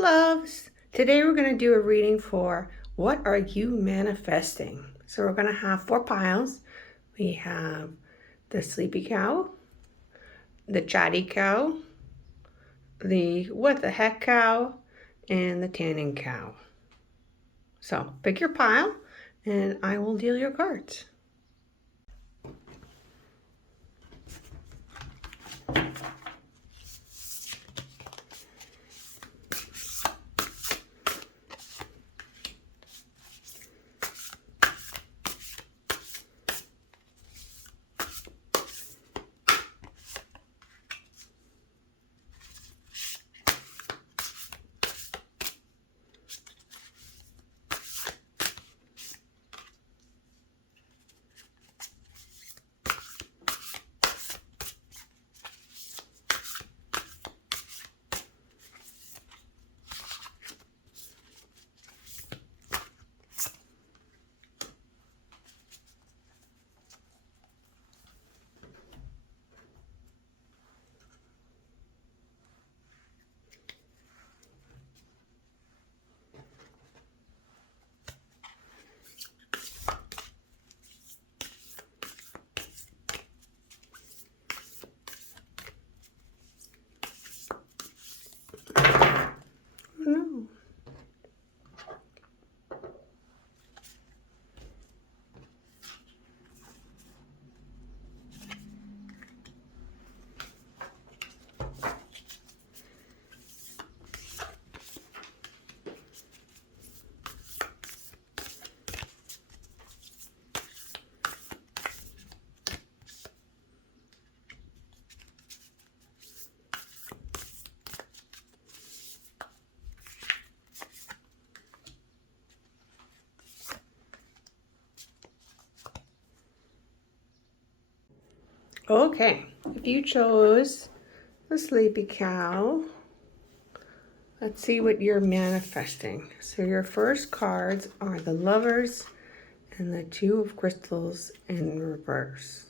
loves! Today we're going to do a reading for what are you manifesting? So we're going to have 4 piles. We have the sleepy cow, the chatty cow, the what the heck cow, and the tanning cow. So pick your pile and I will deal your cards. No. Okay, if you chose the sleepy cow, let's see what you're manifesting. So your first cards are the Lovers and the Two of Crystals in reverse.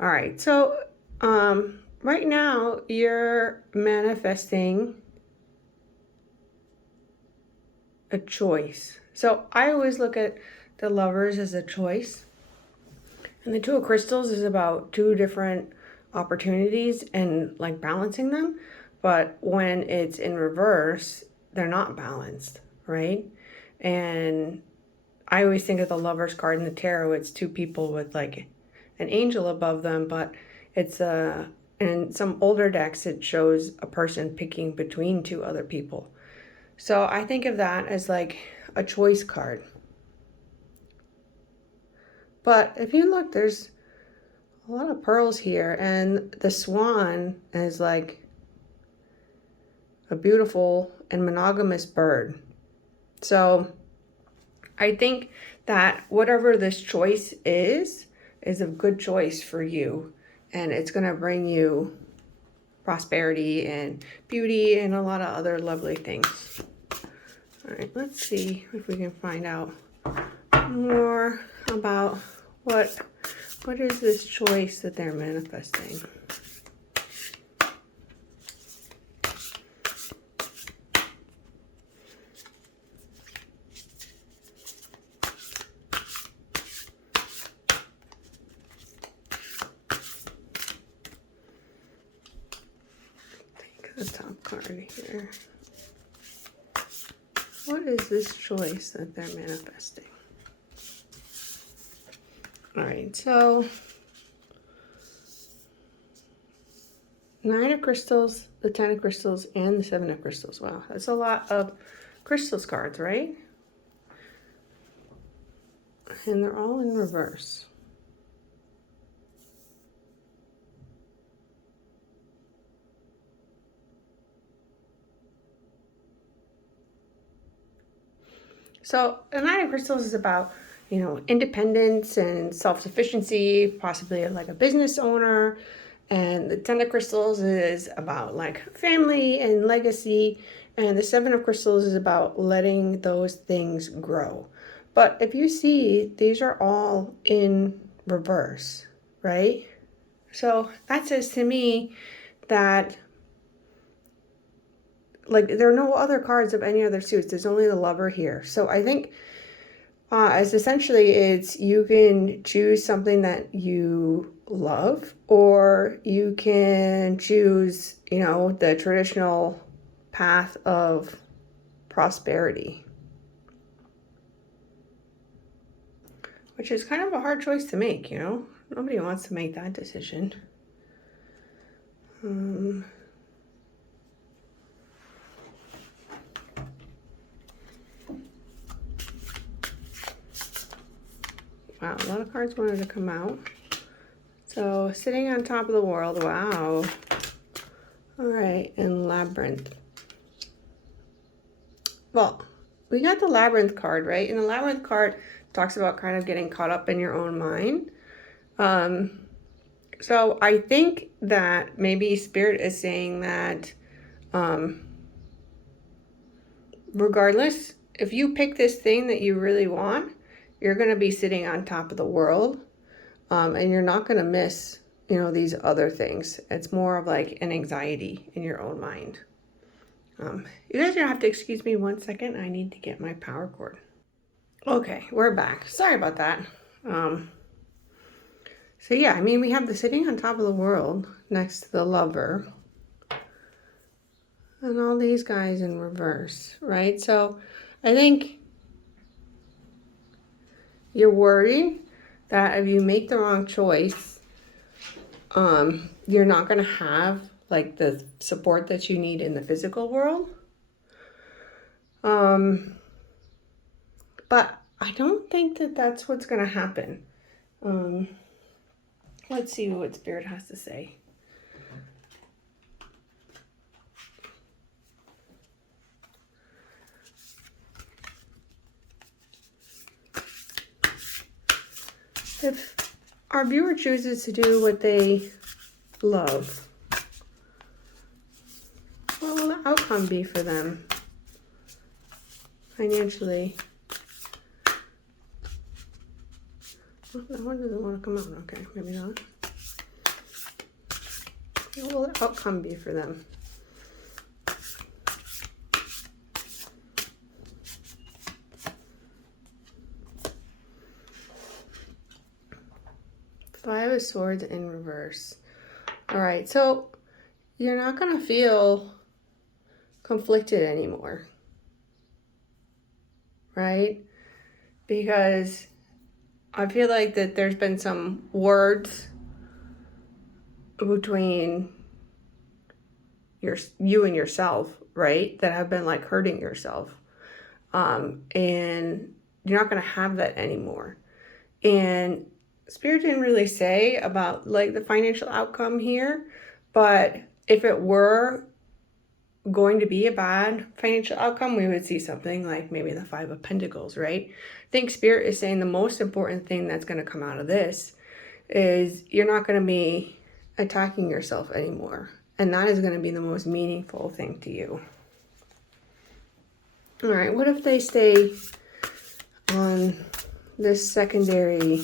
All right, so right now you're manifesting a choice. So I always look at the Lovers as a choice. And the Two of Crystals is about 2 different opportunities and like balancing them. But when it's in reverse, they're not balanced, right? And I always think of the Lovers card in the tarot. It's 2 people with like an angel above them, but it's in some older decks, it shows a person picking between 2 other people. So I think of that as like a choice card. But if you look, there's a lot of pearls here, and the swan is like a beautiful and monogamous bird. So I think that whatever this choice is a good choice for you, and it's going to bring you prosperity and beauty and a lot of other lovely things. All right, let's see if we can find out more about what is this choice that they're manifesting. Take the top card here. What is this choice that they're manifesting? All right, so 9 of Crystals, the 10 of Crystals, and the 7 of Crystals. Wow, that's a lot of Crystals cards, right? And they're all in reverse. So the 9 of Crystals is about, you know, independence and self-sufficiency, possibly like a business owner. And the 10 of Crystals is about like family and legacy. And the 7 of Crystals is about letting those things grow. But if you see, these are all in reverse, right? So that says to me that like, there are no other cards of any other suits. There's only the Lover here. So I think as essentially it's you can choose something that you love, or you can choose, you know, the traditional path of prosperity, which is kind of a hard choice to make, you know. Nobody wants to make that decision. Wow, a lot of cards wanted to come out. So, sitting on top of the world, wow. All right, and Labyrinth. Well, we got the Labyrinth card, right? And the Labyrinth card talks about kind of getting caught up in your own mind. So I think that maybe Spirit is saying that regardless, if you pick this thing that you really want, you're going to be sitting on top of the world, and you're not going to miss, you know, these other things. It's more of like an anxiety in your own mind. You guys are gonna have to excuse me 1 second. I need to get my power cord. Okay, we're back. Sorry about that. So yeah, I mean, we have the sitting on top of the world next to the Lover, and all these guys in reverse, right? So I think you're worried that if you make the wrong choice, you're not gonna have like the support that you need in the physical world. But I don't think that that's what's gonna happen. Let's see what Spirit has to say. If our viewer chooses to do what they love, what will the outcome be for them financially? Oh, that one doesn't want to come out. Okay, maybe not. What will the outcome be for them? Five of Swords in reverse. All right, so you're not going to feel conflicted anymore, right? Because I feel like that there's been some words between you and yourself, right, that have been like hurting yourself, and you're not going to have that anymore. And Spirit didn't really say about like the financial outcome here, but if it were going to be a bad financial outcome, we would see something like maybe the Five of Pentacles, right? I think Spirit is saying the most important thing that's going to come out of this is you're not going to be attacking yourself anymore. And that is going to be the most meaningful thing to you. All right, what if they stay on this secondary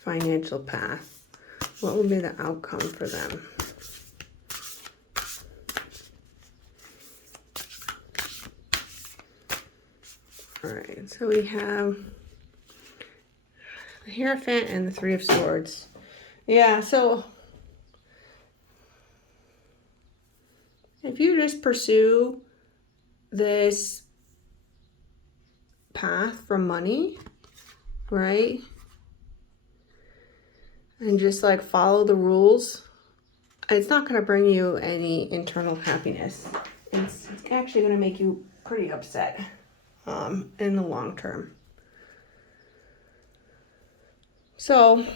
financial path? What will be the outcome for them? All right, so we have the Hierophant and the Three of Swords. Yeah, so if you just pursue this path for money, right, and just like follow the rules, it's not going to bring you any internal happiness. It's actually going to make you pretty upset in the long term. So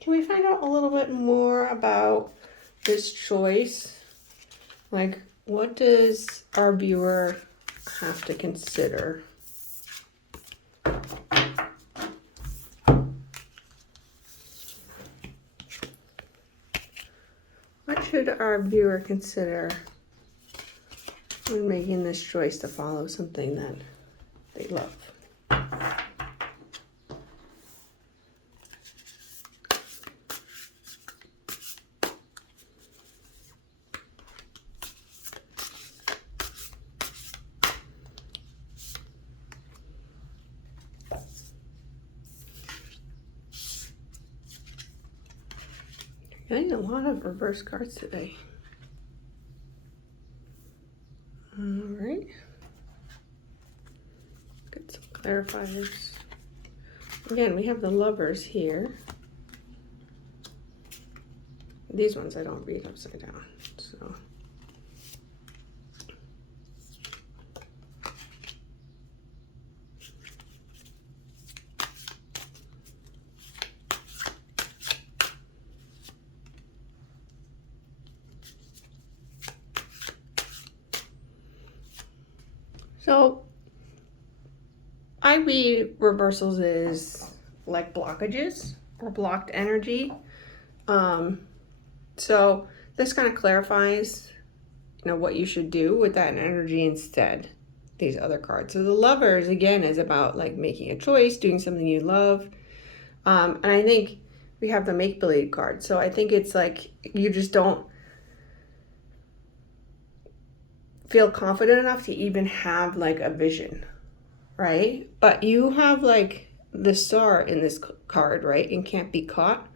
can we find out a little bit more about this choice? Like, what does our viewer have to consider? What should our viewer consider when making this choice to follow something that they love? Getting a lot of reverse cards today. All right. Get some clarifiers. Again, we have the Lovers here. These ones I don't read upside down, so. So I read reversals as like blockages or blocked energy. So this kind of clarifies, what you should do with that energy instead, these other cards. So the Lovers, again, is about like making a choice, doing something you love. And I think we have the make-believe card. So I think it's like you just don't feel confident enough to even have like a vision, right? But you have like the Star in this card, right? And can't be caught,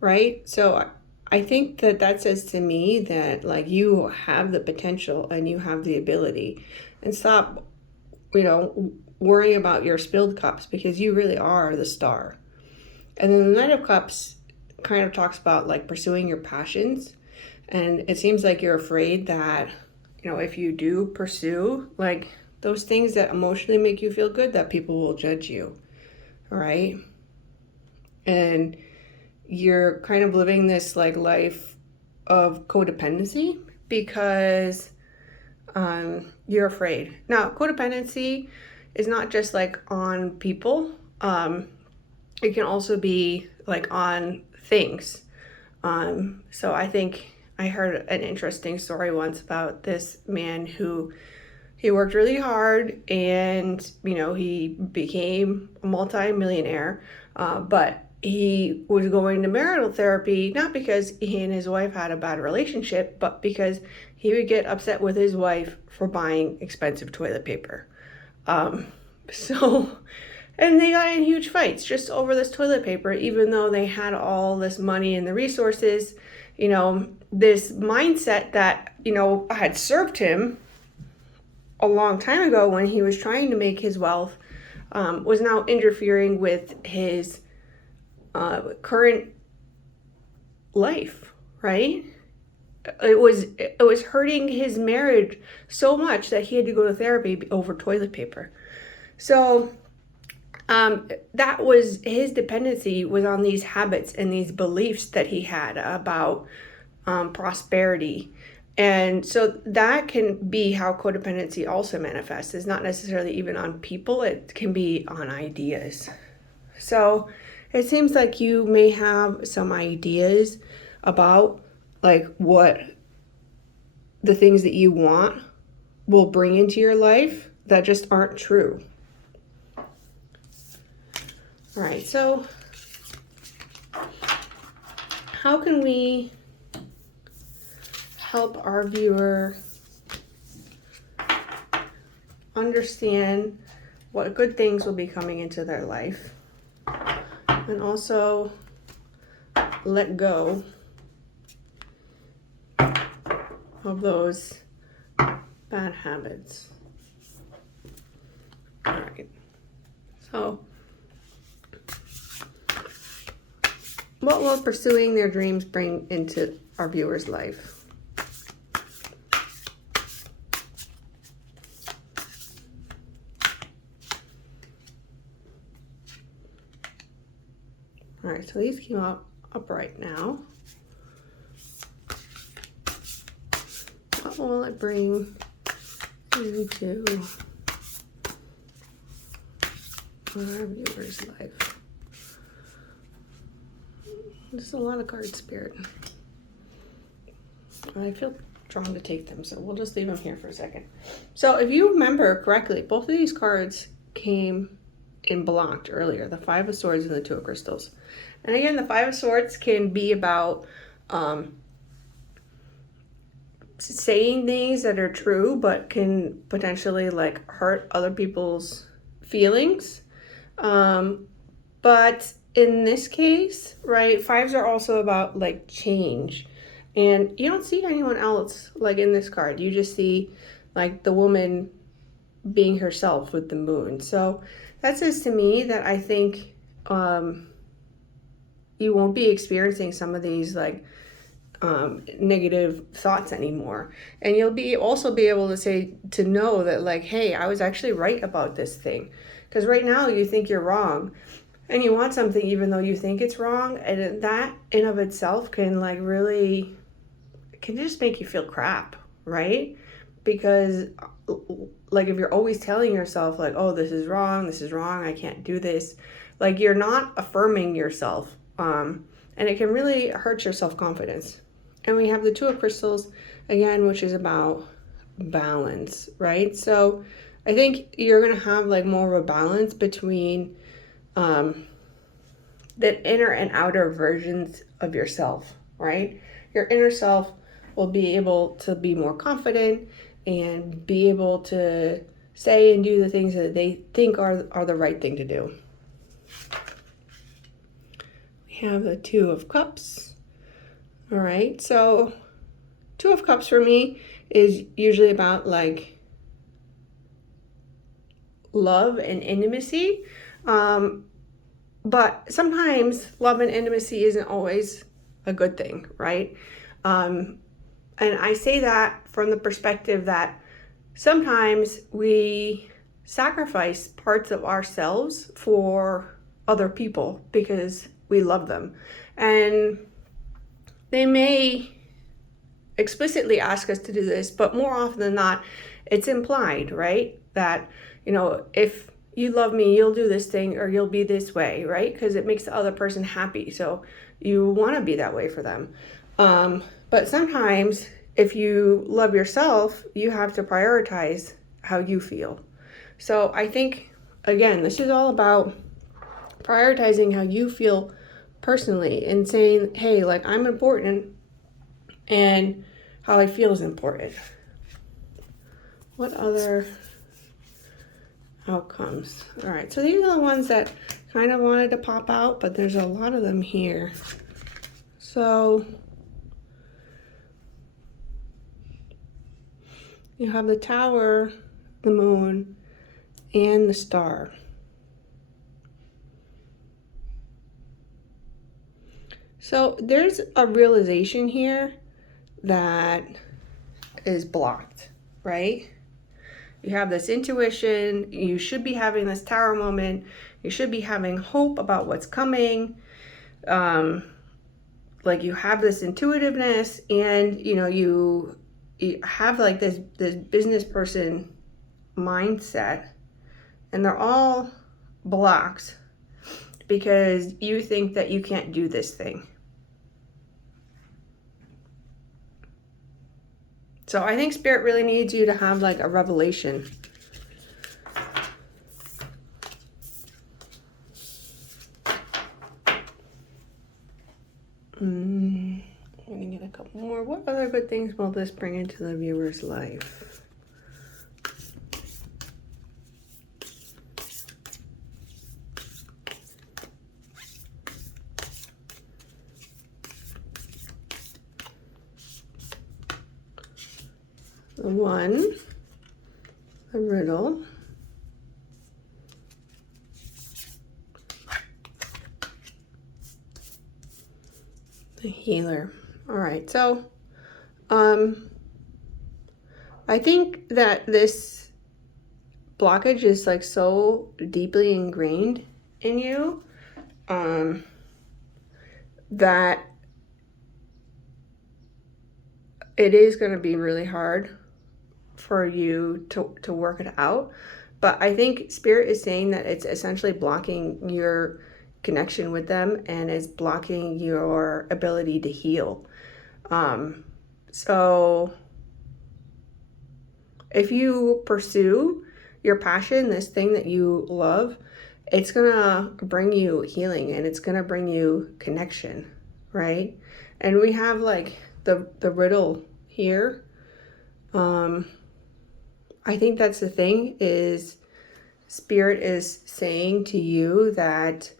right? So I think that says to me that like you have the potential and you have the ability, and stop, worrying about your spilled cups, because you really are the Star. And then the Knight of Cups kind of talks about like pursuing your passions. And it seems like you're afraid that, if you do pursue like those things that emotionally make you feel good, that people will judge you, all right? And you're kind of living this like life of codependency because you're afraid. Now, codependency is not just like on people. It can also be like on things. So I think I heard an interesting story once about this man who he worked really hard and, he became a multi-millionaire, but he was going to marital therapy, not because he and his wife had a bad relationship, but because he would get upset with his wife for buying expensive toilet paper. And they got in huge fights just over this toilet paper, even though they had all this money and the resources. This mindset that, had served him a long time ago when he was trying to make his wealth, was now interfering with his current life, right? It was hurting his marriage so much that he had to go to therapy over toilet paper. So that was his dependency, was on these habits and these beliefs that he had about prosperity. And so that can be how codependency also manifests. It's not necessarily even on people, it can be on ideas. So it seems like you may have some ideas about like what the things that you want will bring into your life that just aren't true. All right, so how can we help our viewer understand what good things will be coming into their life, and also let go of those bad habits? All right, so what will pursuing their dreams bring into our viewer's life? All right, so these came up upright now. What will it bring into our viewer's life? There's a lot of cards, Spirit. I feel drawn to take them, so we'll just leave them here for a second. So if you remember correctly, both of these cards came in blocked earlier, the Five of Swords and the Two of Crystals. And again, the Five of Swords can be about saying things that are true, but can potentially like hurt other people's feelings. But in this case, right, fives are also about like change. And you don't see anyone else like in this card. You just see like the woman being herself with the moon. So that says to me that I think you won't be experiencing some of these like negative thoughts anymore, and you'll be also be able to say, to know that like, hey, I was actually right about this thing. Because right now you think you're wrong and you want something even though you think it's wrong, and that in of itself can like really, can just make you feel crap, right? Because like if you're always telling yourself like, oh, this is wrong, I can't do this, like you're not affirming yourself, and it can really hurt your self-confidence. And we have the Two of Crystals again, which is about balance, right? So I think you're gonna have like more of a balance between the inner and outer versions of yourself, right? Your inner self will be able to be more confident and be able to say and do the things that they think are the right thing to do. We have the Two of Cups. All right, so Two of Cups for me is usually about like love and intimacy. But sometimes love and intimacy isn't always a good thing, right? And I say that from the perspective that sometimes we sacrifice parts of ourselves for other people because we love them. And they may explicitly ask us to do this, but more often than not, it's implied, right? That, you know, if you love me, you'll do this thing or you'll be this way, right? Because it makes the other person happy. So you want to be that way for them. But sometimes if you love yourself, you have to prioritize how you feel. So I think, again, this is all about prioritizing how you feel personally and saying, hey, like I'm important and how I feel is important. What other outcomes? All right, so these are the ones that kind of wanted to pop out, but there's a lot of them here. So you have the Tower, the Moon, and the Star. So there's a realization here that is blocked, right? You have this intuition, you should be having this Tower moment, you should be having hope about what's coming. Like you have this intuitiveness, and you know, you have like this business person mindset, and they're all blocked because you think that you can't do this thing. So I think Spirit really needs you to have like a revelation. I'm gonna get a couple more. What other good things will this bring into the viewer's life? The One, the Riddle, the Healer. All right, so I think that this blockage is like so deeply ingrained in you that it is going to be really hard for you to work it out. But I think Spirit is saying that it's essentially blocking your connection with them and is blocking your ability to heal. So if you pursue your passion, this thing that you love, it's gonna bring you healing and it's gonna bring you connection, right? And we have like the riddle here. I think that's the thing, is Spirit is saying to you that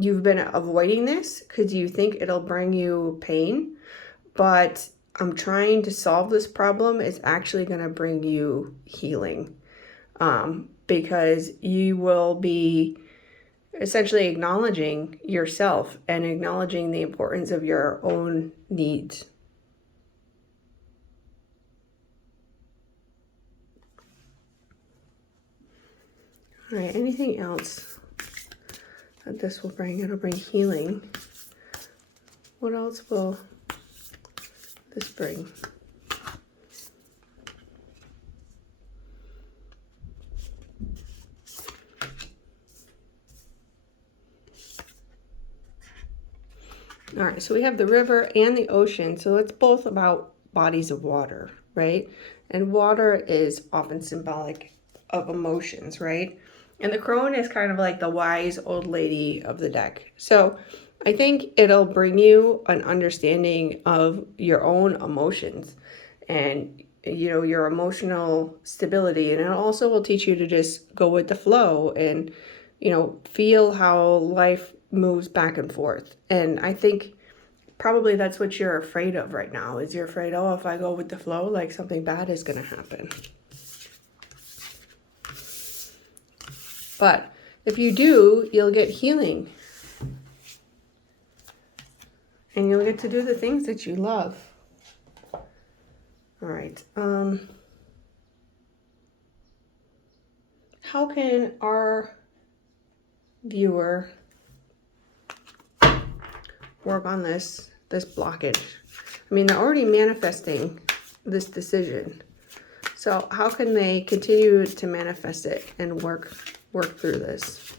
You've been avoiding this because you think it'll bring you pain, but I'm trying to solve this problem. It's actually going to bring you healing, because you will be essentially acknowledging yourself and acknowledging the importance of your own needs. All right, anything else that this will bring? It'll bring healing. What else will this bring? All right, so we have the river and the ocean. So it's both about bodies of water, right? And water is often symbolic of emotions, right? And the crone is kind of like the wise old lady of the deck. So I think it'll bring you an understanding of your own emotions and, you know, your emotional stability. And it also will teach you to just go with the flow and, you know, feel how life moves back and forth. And I think probably that's what you're afraid of right now, is you're afraid, oh, if I go with the flow, like something bad is going to happen. But if you do, you'll get healing. And you'll get to do the things that you love. All right. How can our viewer work on this blockage? I mean, they're already manifesting this decision. So how can they continue to manifest it and work through this?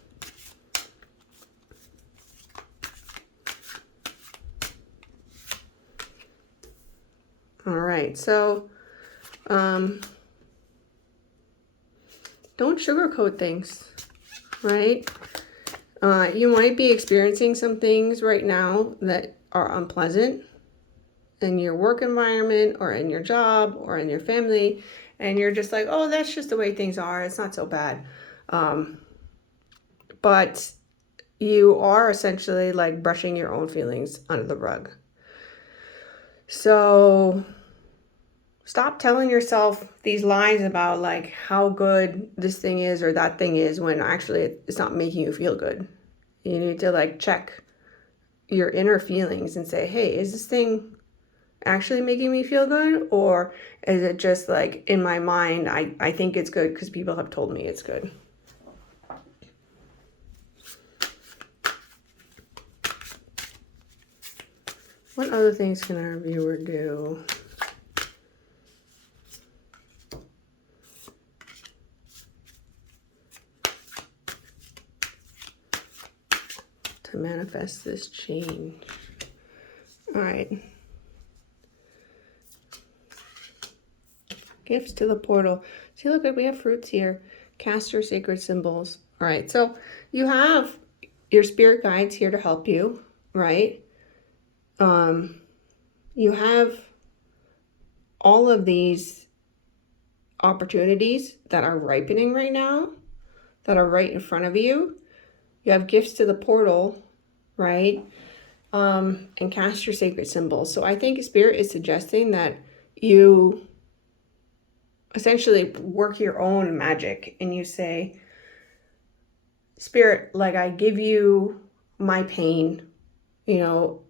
All right, so don't sugarcoat things, right? You might be experiencing some things right now that are unpleasant in your work environment or in your job or in your family, and you're just like, oh, that's just the way things are. It's not so bad. But you are essentially like brushing your own feelings under the rug. So stop telling yourself these lies about like how good this thing is or that thing is when actually it's not making you feel good. You need to like check your inner feelings and say, hey, is this thing actually making me feel good? Or is it just like in my mind, I think it's good because people have told me it's good. What other things can our viewer do? To manifest this change? All right. Gifts to the portal. See, look, we have fruits here. Cast your sacred symbols. All right, so you have your spirit guides here to help you, right? You have all of these opportunities that are ripening right now, that are right in front of you. You have gifts to the portal, right? And cast your sacred symbols. So I think Spirit is suggesting that you essentially work your own magic and you say, Spirit, like I give you my pain, you know,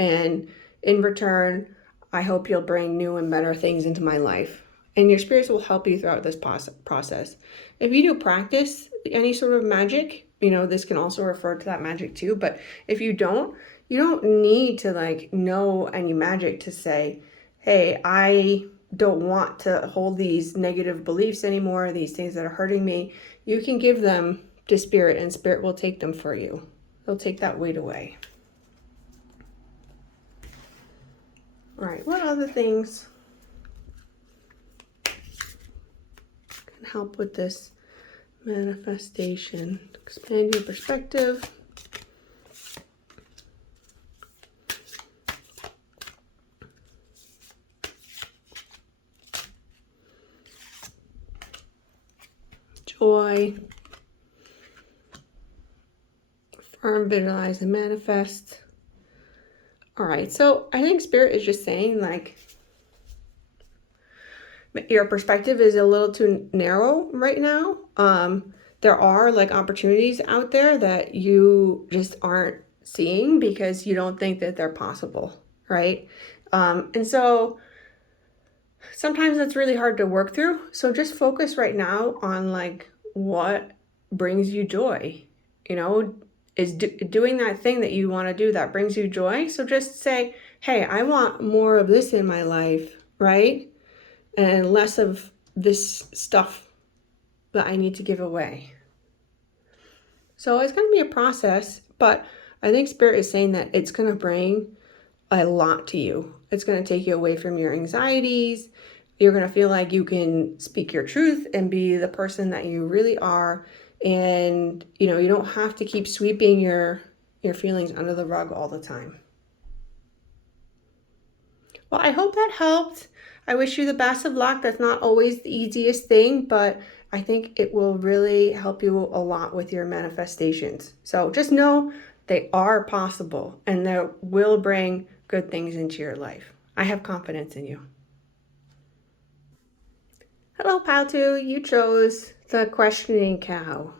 and in return, I hope you'll bring new and better things into my life. And your spirits will help you throughout this process. If you do practice any sort of magic, you know, this can also refer to that magic too. But if you don't need to like know any magic to say, hey, I don't want to hold these negative beliefs anymore, these things that are hurting me. You can give them to Spirit and Spirit will take them for you. They'll take that weight away. All right, what other things can help with this manifestation? Expand your perspective. joy, affirm, visualize, and manifest. All right, so I think Spirit is just saying, like, your perspective is a little too narrow right now. There are like opportunities out there that you just aren't seeing because you don't think that they're possible, right? And so sometimes that's really hard to work through. So just focus right now on like what brings you joy, you know, is doing that thing that you want to do that brings you joy. So just say, hey, I want more of this in my life, right? And less of this stuff that I need to give away. So it's going to be a process, but I think Spirit is saying that it's going to bring a lot to you. It's going to take you away from your anxieties. You're going to feel like you can speak your truth and be the person that you really are. And, you know, you don't have to keep sweeping your feelings under the rug all the time. Well, I hope that helped. I wish you the best of luck. That's not always the easiest thing, but I think it will really help you a lot with your manifestations. So just know they are possible and they will bring good things into your life. I have confidence in you. Hello, Pal 2. You chose the questioning cow.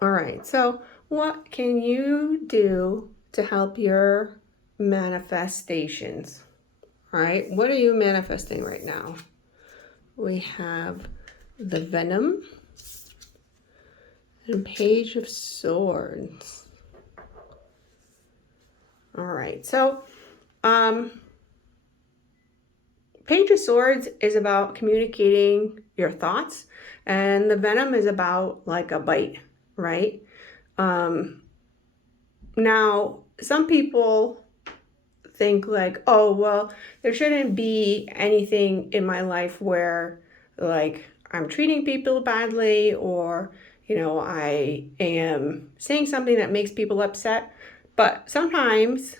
All right, so what can you do to help your manifestations? All right, what are you manifesting right now? We have the Venom and Page of Swords. All right, so Page of Swords is about communicating your thoughts, and the Venom is about like a bite, right? Now, some people think like, oh, well, there shouldn't be anything in my life where like I'm treating people badly or, you know, I am saying something that makes people upset. But sometimes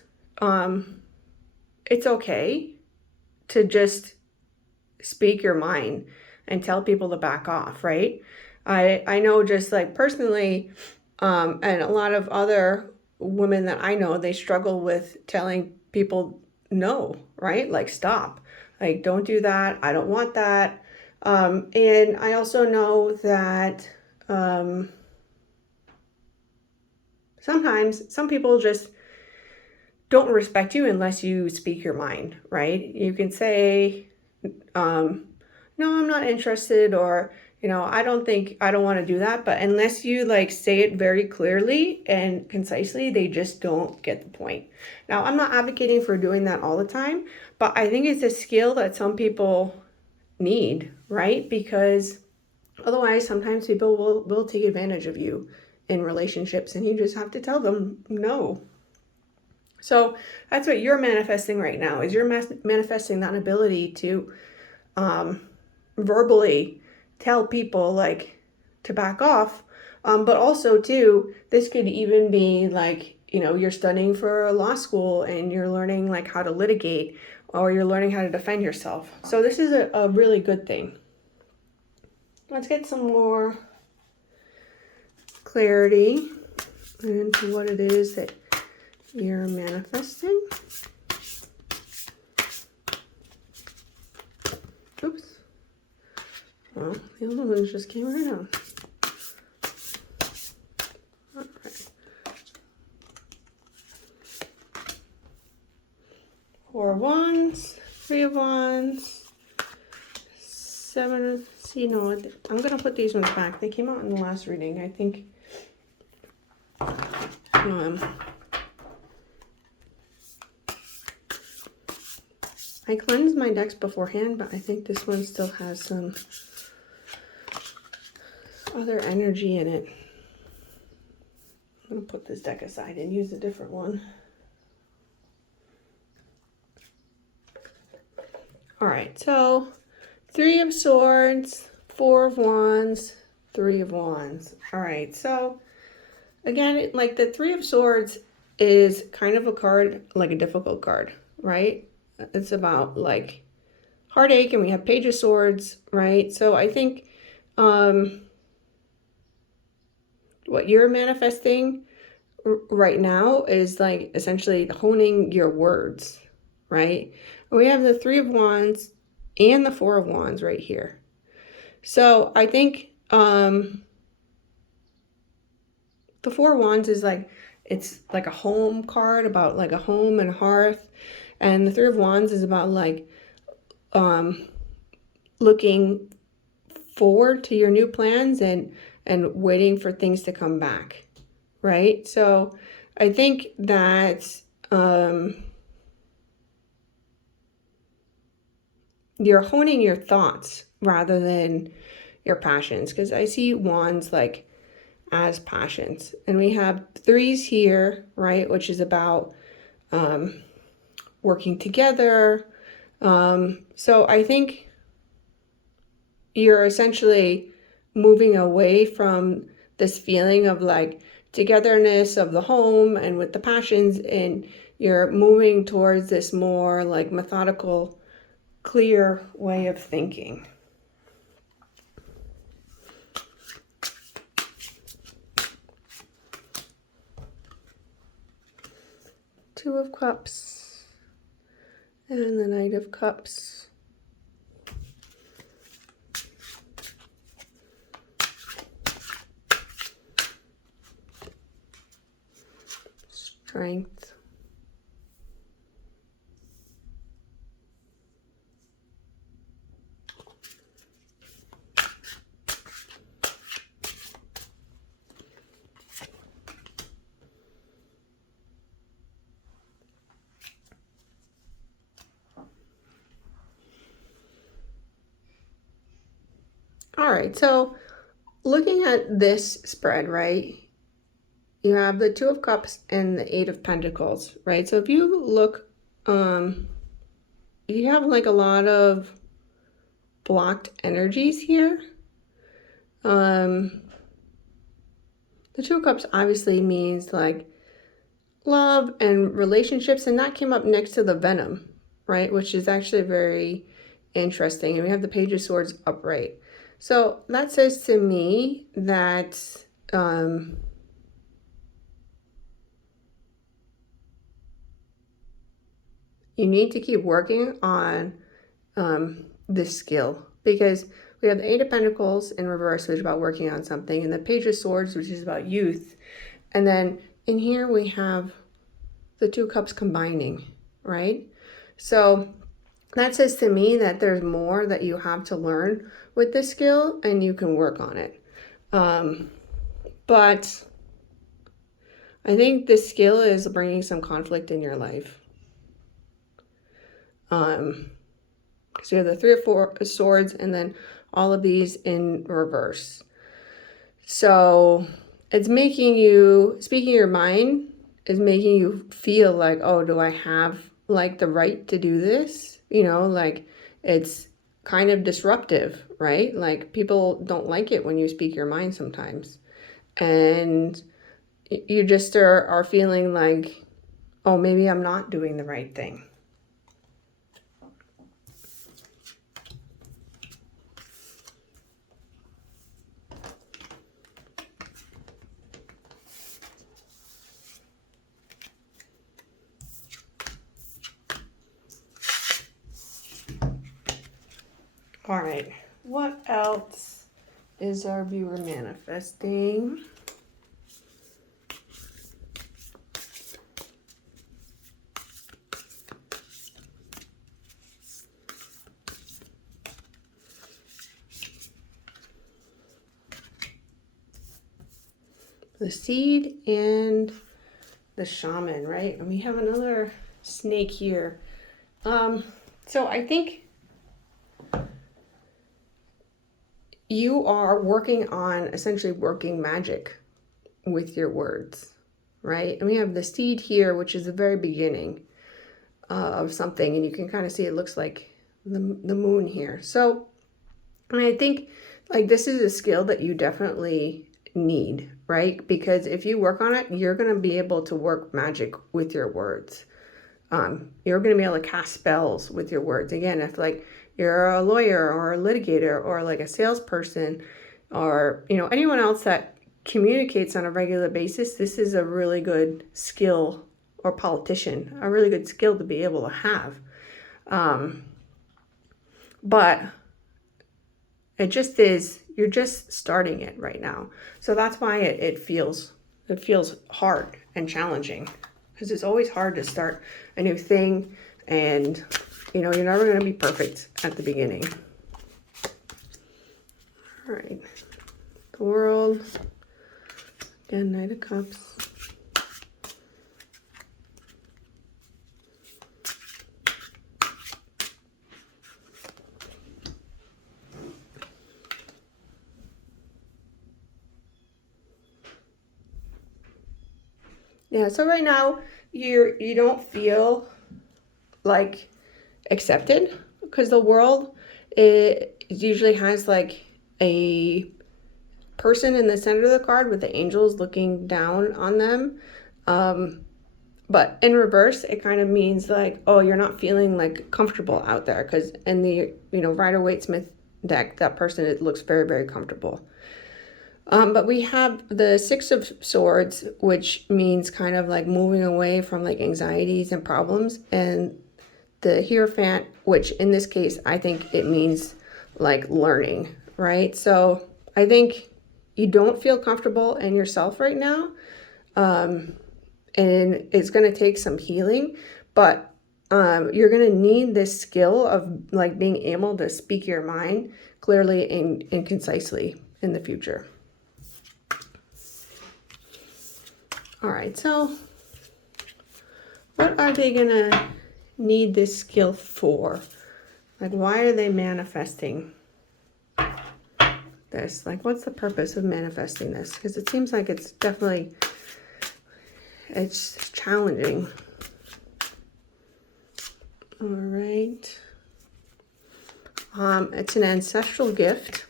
it's okay to just speak your mind and tell people to back off, right? I know just like personally, and a lot of other women that I know, they struggle with telling people no, right? Like, stop, like, don't do that. I don't want that. And I also know that sometimes some people just don't respect you unless you speak your mind, right? You can say, no, I'm not interested, or, you know, I don't want to do that. But unless you like say it very clearly and concisely, they just don't get the point. Now, I'm not advocating for doing that all the time, but I think it's a skill that some people need, right? Because otherwise, sometimes people will take advantage of you in relationships and you just have to tell them no. So that's what you're manifesting right now, is you're manifesting that ability to verbally tell people like to back off. But also too, this could even be like, you know, you're studying for law school and you're learning like how to litigate, or you're learning how to defend yourself. So this is a really good thing. Let's get some more clarity into what it is that you're manifesting. Oops. Well, the other ones just came right out. All right. 4 of Wands, 3 of Wands, 7 of... See, no, I'm going to put these ones back. They came out in the last reading, I think. I cleansed my decks beforehand, but I think this one still has some other energy in it. I'm going to put this deck aside and use a different one. All right, so 3 of Swords, 4 of Wands, 3 of Wands. All right, so again, like the 3 of Swords is kind of a card, like a difficult card, right? It's about like heartache, and we have Page of Swords, right? So I think what you're manifesting right now is like essentially honing your words, right? We have the Three of Wands and the Four of Wands right here. So I think the Four of Wands is like, it's like a home card about like a home and a hearth. And the Three of Wands is about like looking forward to your new plans and waiting for things to come back, right? So I think that you're honing your thoughts rather than your passions, because I see wands like as passions, and we have threes here, right, which is about working together. So I think you're essentially moving away from this feeling of like togetherness of the home and with the passions, and you're moving towards this more like methodical, clear way of thinking. Two of Cups and the Knight of Cups. Strength. All right, so looking at this spread, right, you have the Two of Cups and the Eight of Pentacles, right? So if you look, you have like a lot of blocked energies here. The Two of Cups obviously means like love and relationships, and that came up next to the Venom, right, which is actually very interesting. And we have the Page of Swords upright. So that says to me that you need to keep working on this skill, because we have the Eight of Pentacles in reverse, which is about working on something, and the Page of Swords, which is about youth. And then in here we have the Two Cups combining, right? So that says to me that there's more that you have to learn with this skill, and you can work on it. But I think this skill is bringing some conflict in your life. So you have the Three of Swords and then all of these in reverse. So it's making you, speaking your mind is making you feel like, oh, do I have like the right to do this? You know, like it's kind of disruptive, right? Like people don't like it when you speak your mind sometimes. And you just are feeling like, oh, maybe I'm not doing the right thing. All right, what else is our viewer manifesting? The Seed and the Shaman, right? And we have another snake here. So I think you are working on essentially working magic with your words, right? And we have the Seed here, which is the very beginning of something, and you can kind of see it looks like the moon here. So I think like this is a skill that you definitely need, right? Because if you work on it, you're going to be able to work magic with your words. You're going to be able to cast spells with your words. Again, if like you're a lawyer or a litigator or like a salesperson or, you know, anyone else that communicates on a regular basis, this is a really good skill, or politician, a really good skill to be able to have. But it just is, you're just starting it right now. So that's why it feels hard and challenging, because it's always hard to start a new thing, and you're never going to be perfect at the beginning. All right, the World, again, Knight of Cups. Yeah, so right now you don't feel like accepted, because the World, it usually has like a person in the center of the card with the angels looking down on them. But in reverse, it kind of means like, oh, you're not feeling like comfortable out there, because in the Rider-Waite-Smith deck, that person, it looks very, very comfortable. But we have the Six of Swords, which means kind of like moving away from like anxieties and problems, and the Hierophant, which in this case, I think it means like learning, right? So I think you don't feel comfortable in yourself right now, and it's going to take some healing, but you're going to need this skill of like being able to speak your mind clearly and concisely in the future. All right, so what are they going to need this skill for? Like, why are they manifesting this? Like, what's the purpose of manifesting this? Because it seems like it's definitely, it's challenging. All right. It's an ancestral gift,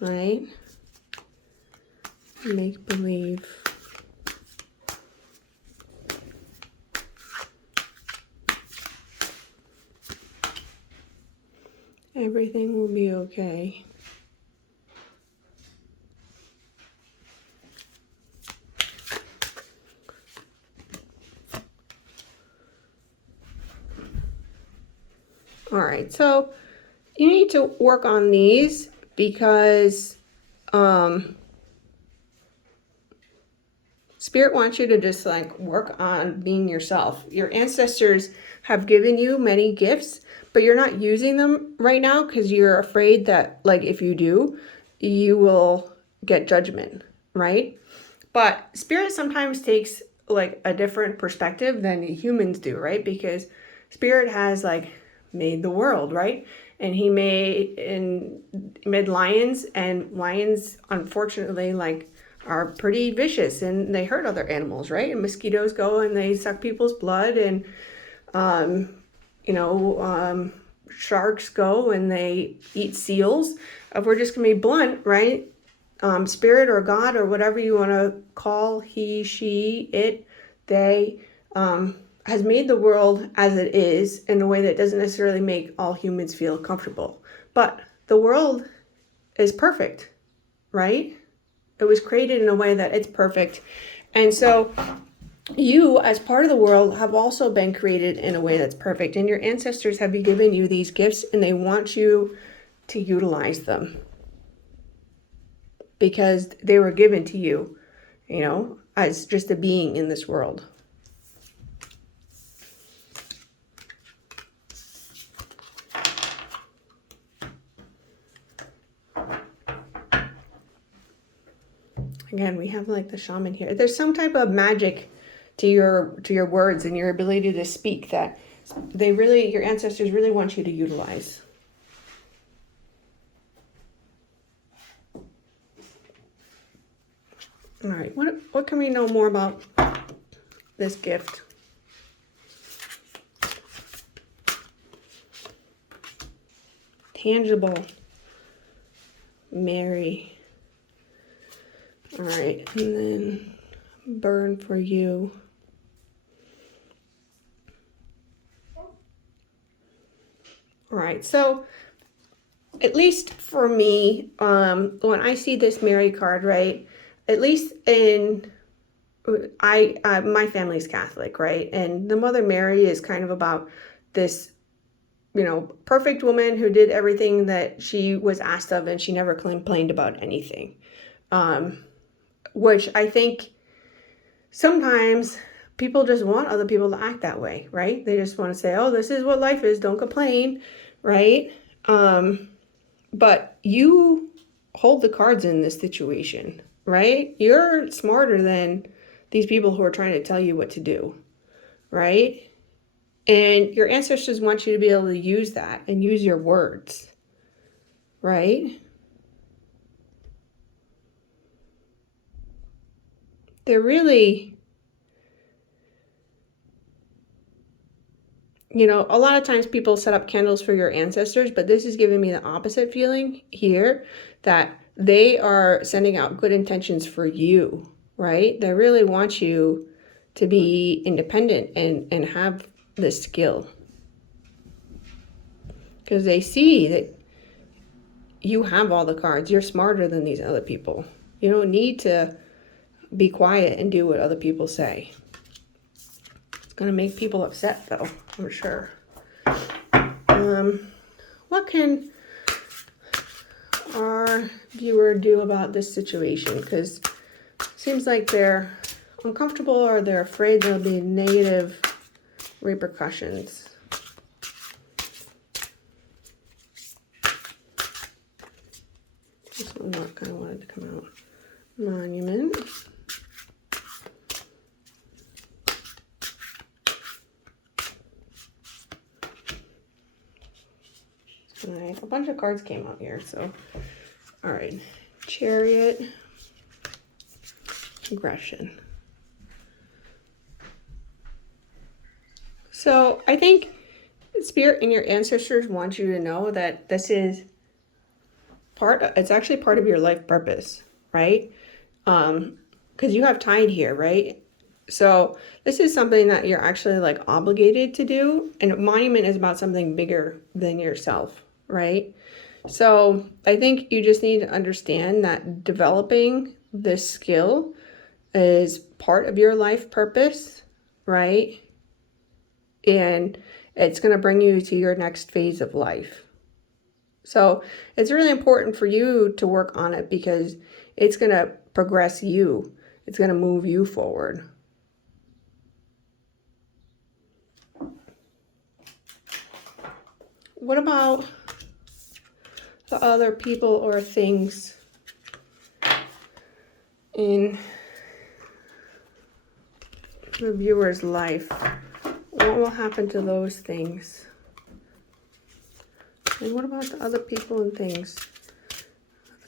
right? Make believe. Everything will be okay. All right, so you need to work on these, because Spirit wants you to just like work on being yourself. Your ancestors have given you many gifts, but you're not using them right now because you're afraid that like if you do, you will get judgment, right? But Spirit sometimes takes like a different perspective than humans do, right? Because Spirit has like made the world, right? And he made lions, and lions unfortunately like are pretty vicious and they hurt other animals, right? And mosquitoes go and they suck people's blood, and sharks go and they eat seals. If we're just gonna be blunt, right? Spirit or God or whatever you want to call he, she, it, they, has made the world as it is in a way that doesn't necessarily make all humans feel comfortable. But the world is perfect, right? It was created in a way that it's perfect. And so you, as part of the world, have also been created in a way that's perfect. And your ancestors have given you these gifts, and they want you to utilize them because they were given to you, as just a being in this world. Again, we have like the shaman here. There's some type of magic to your words and your ability to speak that your ancestors really want you to utilize. All right, what can we know more about this gift? Tangible. Mary. All right, and then burn for you. All right, so at least for me, when I see this Mary card, right, at least in, my family's Catholic, right, and the Mother Mary is kind of about this, perfect woman who did everything that she was asked of, and she never complained about anything, which I think sometimes people just want other people to act that way, right? They just want to say, oh, this is what life is, don't complain, right? But you hold the cards in this situation, right? You're smarter than these people who are trying to tell you what to do, right? And your ancestors want you to be able to use that and use your words, right? They're really, a lot of times people set up candles for your ancestors, but this is giving me the opposite feeling here, that they are sending out good intentions for you, right? They really want you to be independent and have this skill. Because they see that you have all the cards. You're smarter than these other people. You don't need to be quiet and do what other people say. It's going to make people upset, though, I'm sure. What can our viewer do about this situation? Because it seems like they're uncomfortable or they're afraid there'll be negative repercussions. This one kind of wanted to come out. Monument. All right, a bunch of cards came out here, so all right. Chariot. Aggression. So I think Spirit and your ancestors want you to know that this is it's actually part of your life purpose, right? Because you have Tide here, right? So this is something that you're actually like obligated to do, and Monument is about something bigger than yourself, right? So I think you just need to understand that developing this skill is part of your life purpose, right? And it's going to bring you to your next phase of life. So it's really important for you to work on it because it's going to progress you. It's going to move you forward. What about the other people or things in the viewer's life? What will happen to those things? And what about the other people and things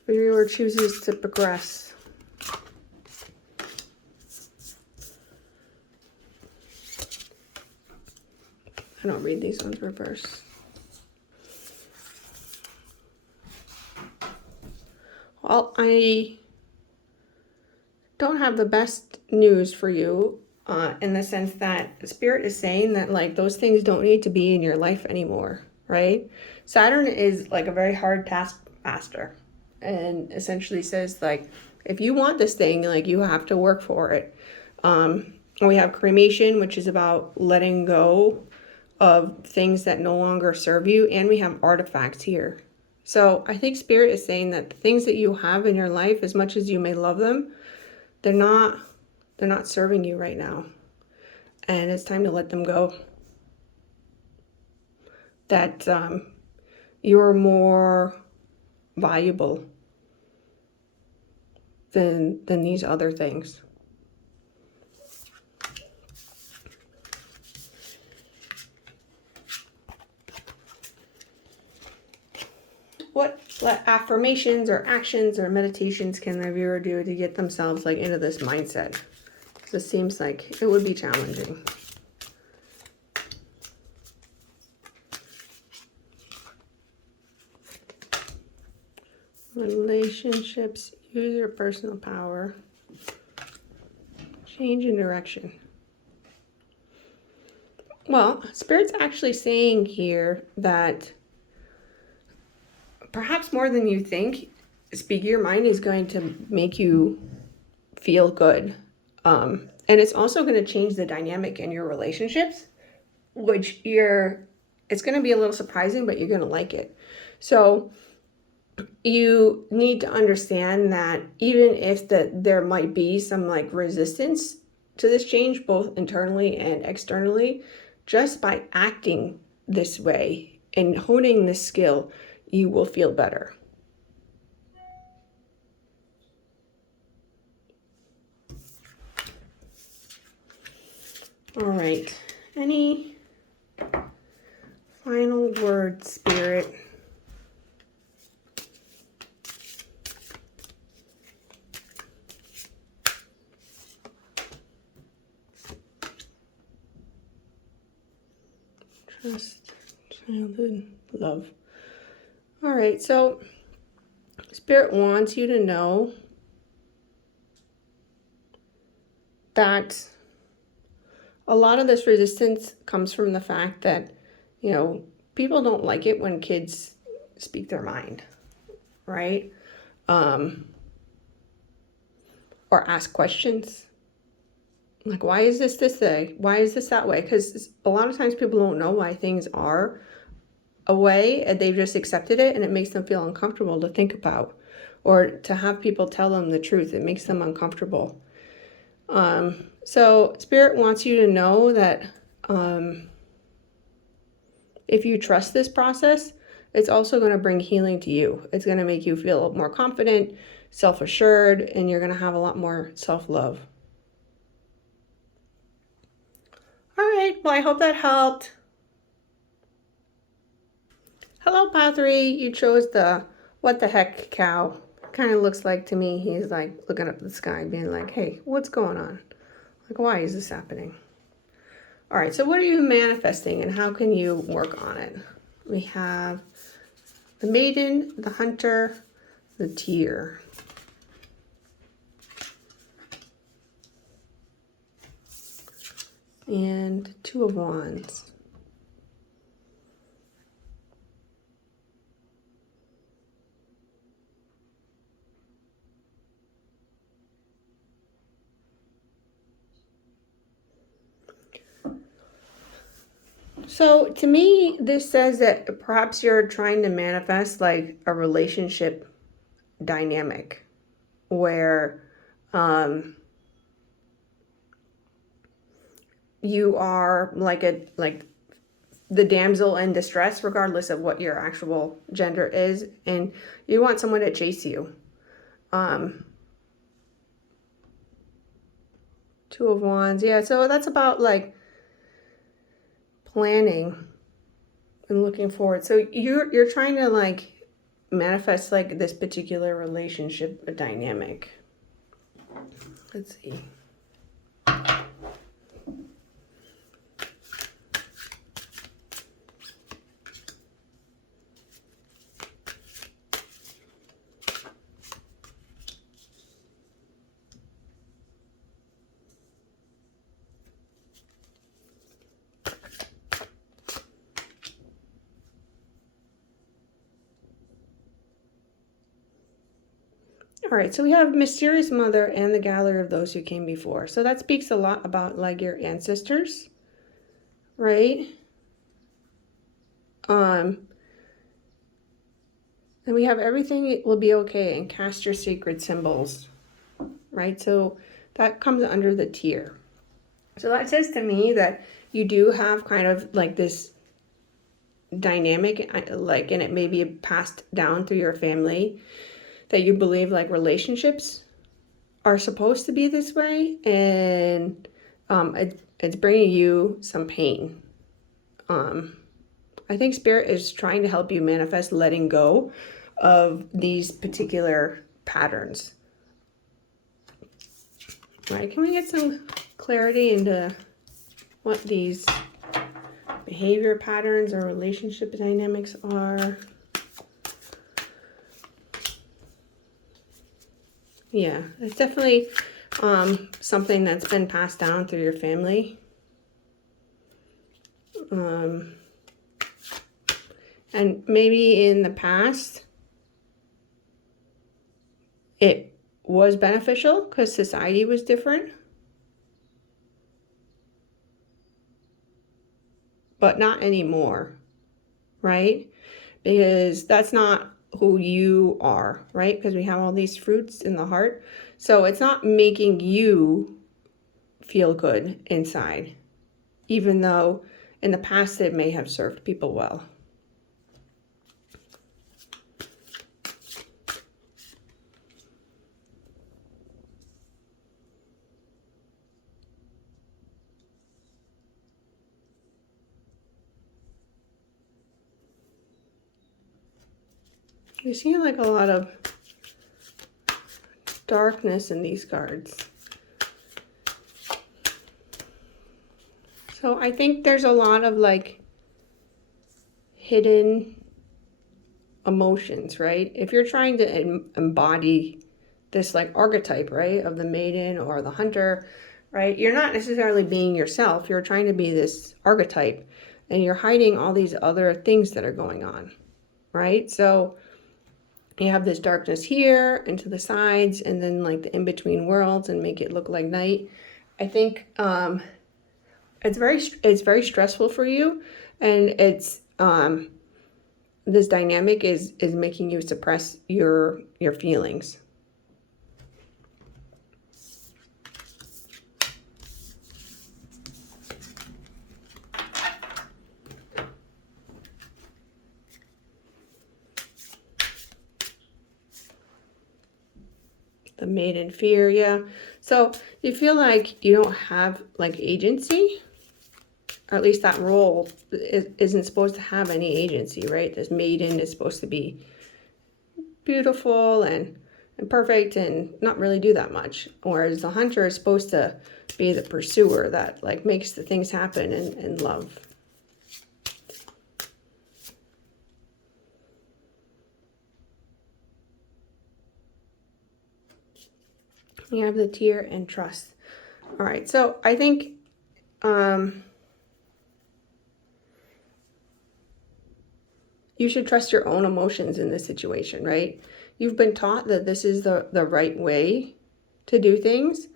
the viewer chooses to progress? I don't read these ones reverse. Well, I don't have the best news for you in the sense that Spirit is saying that like those things don't need to be in your life anymore, right? Saturn is like a very hard taskmaster and essentially says like, if you want this thing, like you have to work for it. We have cremation, which is about letting go of things that no longer serve you. And we have artifacts here. So I think Spirit is saying that the things that you have in your life, as much as you may love them, they're not serving you right now. And it's time to let them go. That you're more valuable than these other things. What affirmations or actions or meditations can the viewer do to get themselves like into this mindset? This seems like it would be challenging. Relationships, use your personal power. Change in direction. Well, Spirit's actually saying here that perhaps more than you think, speak your mind is going to make you feel good. And it's also going to change the dynamic in your relationships, which it's going to be a little surprising, but you're going to like it. So you need to understand that even if there might be some like resistance to this change, both internally and externally, just by acting this way and honing this skill, you will feel better. All right. Any final words, Spirit? Trust, childhood, love. All right, so Spirit wants you to know that a lot of this resistance comes from the fact that, people don't like it when kids speak their mind, right? Or ask questions. Like, why is this way? Why is this that way? Because a lot of times people don't know why things are a way, and they've just accepted it, and it makes them feel uncomfortable to think about, or to have people tell them the truth. It makes them uncomfortable. So Spirit wants you to know that if you trust this process, it's also going to bring healing to you. It's going to make you feel more confident, self-assured, and you're going to have a lot more self-love. All right, well, I hope that helped. Hello, Pathri. You chose the what the heck cow. Kind of looks like to me he's like looking up at the sky being like, hey, what's going on? Like, why is this happening? All right, so what are you manifesting and how can you work on it? We have the maiden, the hunter, the tear. And Two of Wands. So to me, this says that perhaps you're trying to manifest like a relationship dynamic where you are like the damsel in distress, regardless of what your actual gender is, and you want someone to chase you. Two of Wands, yeah. So that's about like planning and looking forward. So you're trying to like manifest like this particular relationship dynamic. Let's see. All right, so we have Mysterious Mother and the Gallery of Those Who Came Before. So that speaks a lot about like your ancestors, right? And we have everything will be okay and cast your sacred symbols, right? So that comes under the tear. So that says to me that you do have kind of like this dynamic, like, and it may be passed down through your family, that you believe like relationships are supposed to be this way, and it's bringing you some pain. I think Spirit is trying to help you manifest letting go of these particular patterns. All right, can we get some clarity into what these behavior patterns or relationship dynamics are? Yeah, it's definitely something that's been passed down through your family. And maybe in the past, it was beneficial because society was different, but not anymore, right? Because that's not who you are, right? Because we have all these fruits in the heart. So it's not making you feel good inside, even though in the past it may have served people well. You see like a lot of darkness in these cards. So I think there's a lot of like hidden emotions, right? If you're trying to embody this like archetype, right, of the maiden or the hunter, right, you're not necessarily being yourself. You're trying to be this archetype, and you're hiding all these other things that are going on, right? So you have this darkness here and to the sides, and then like the in-between worlds, and make it look like night. I think it's very stressful for you, and it's this dynamic is making you suppress your feelings. The maiden fear, yeah. So you feel like you don't have like agency, or at least that role isn't supposed to have any agency, right? This maiden is supposed to be beautiful and perfect and not really do that much. Whereas the hunter is supposed to be the pursuer that like makes the things happen in love. You have the tear and trust. All right, so I think you should trust your own emotions in this situation, right? You've been taught that this is the right way to do things,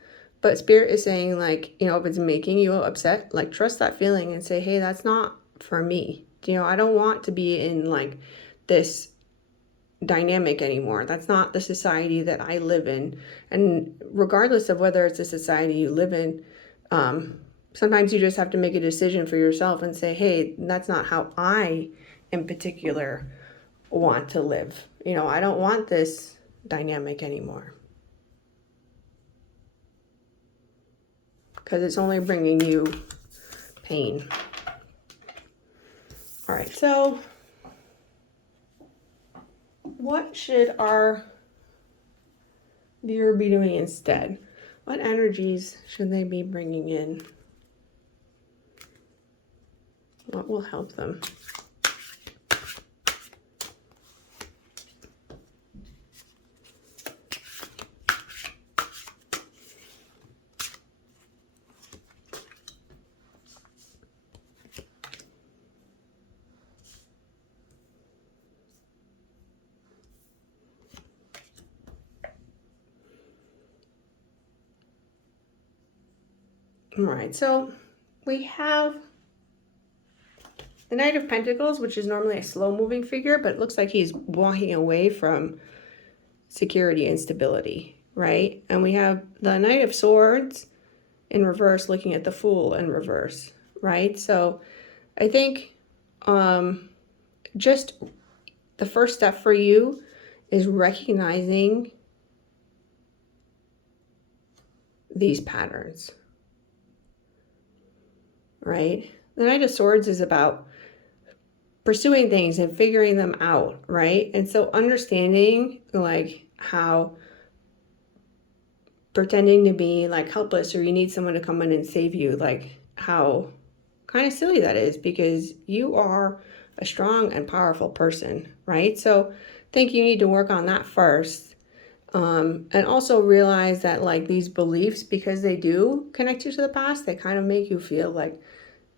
but Spirit is saying like, you know, if it's making you upset, like trust that feeling and say, hey, that's not for me. You know, I don't want to be in like this dynamic anymore. That's not the society that I live in. And regardless of whether it's a society you live in, sometimes you just have to make a decision for yourself and say, hey, that's not how I in particular want to live. You know, I don't want this dynamic anymore, because it's only bringing you pain. All right, so what should our viewer be doing instead? What energies should they be bringing in? What will help them? All right, so we have the Knight of Pentacles, which is normally a slow-moving figure, but it looks like he's walking away from security and stability, right? And we have the Knight of Swords in reverse looking at the Fool in reverse, right? So I think just the first step for you is recognizing these patterns, right? The Knight of Swords is about pursuing things and figuring them out, right? And so understanding like how pretending to be like helpless or you need someone to come in and save you, like how kind of silly that is, because you are a strong and powerful person, right? So I think you need to work on that first. And also realize that like these beliefs, because they do connect you to the past, they kind of make you feel like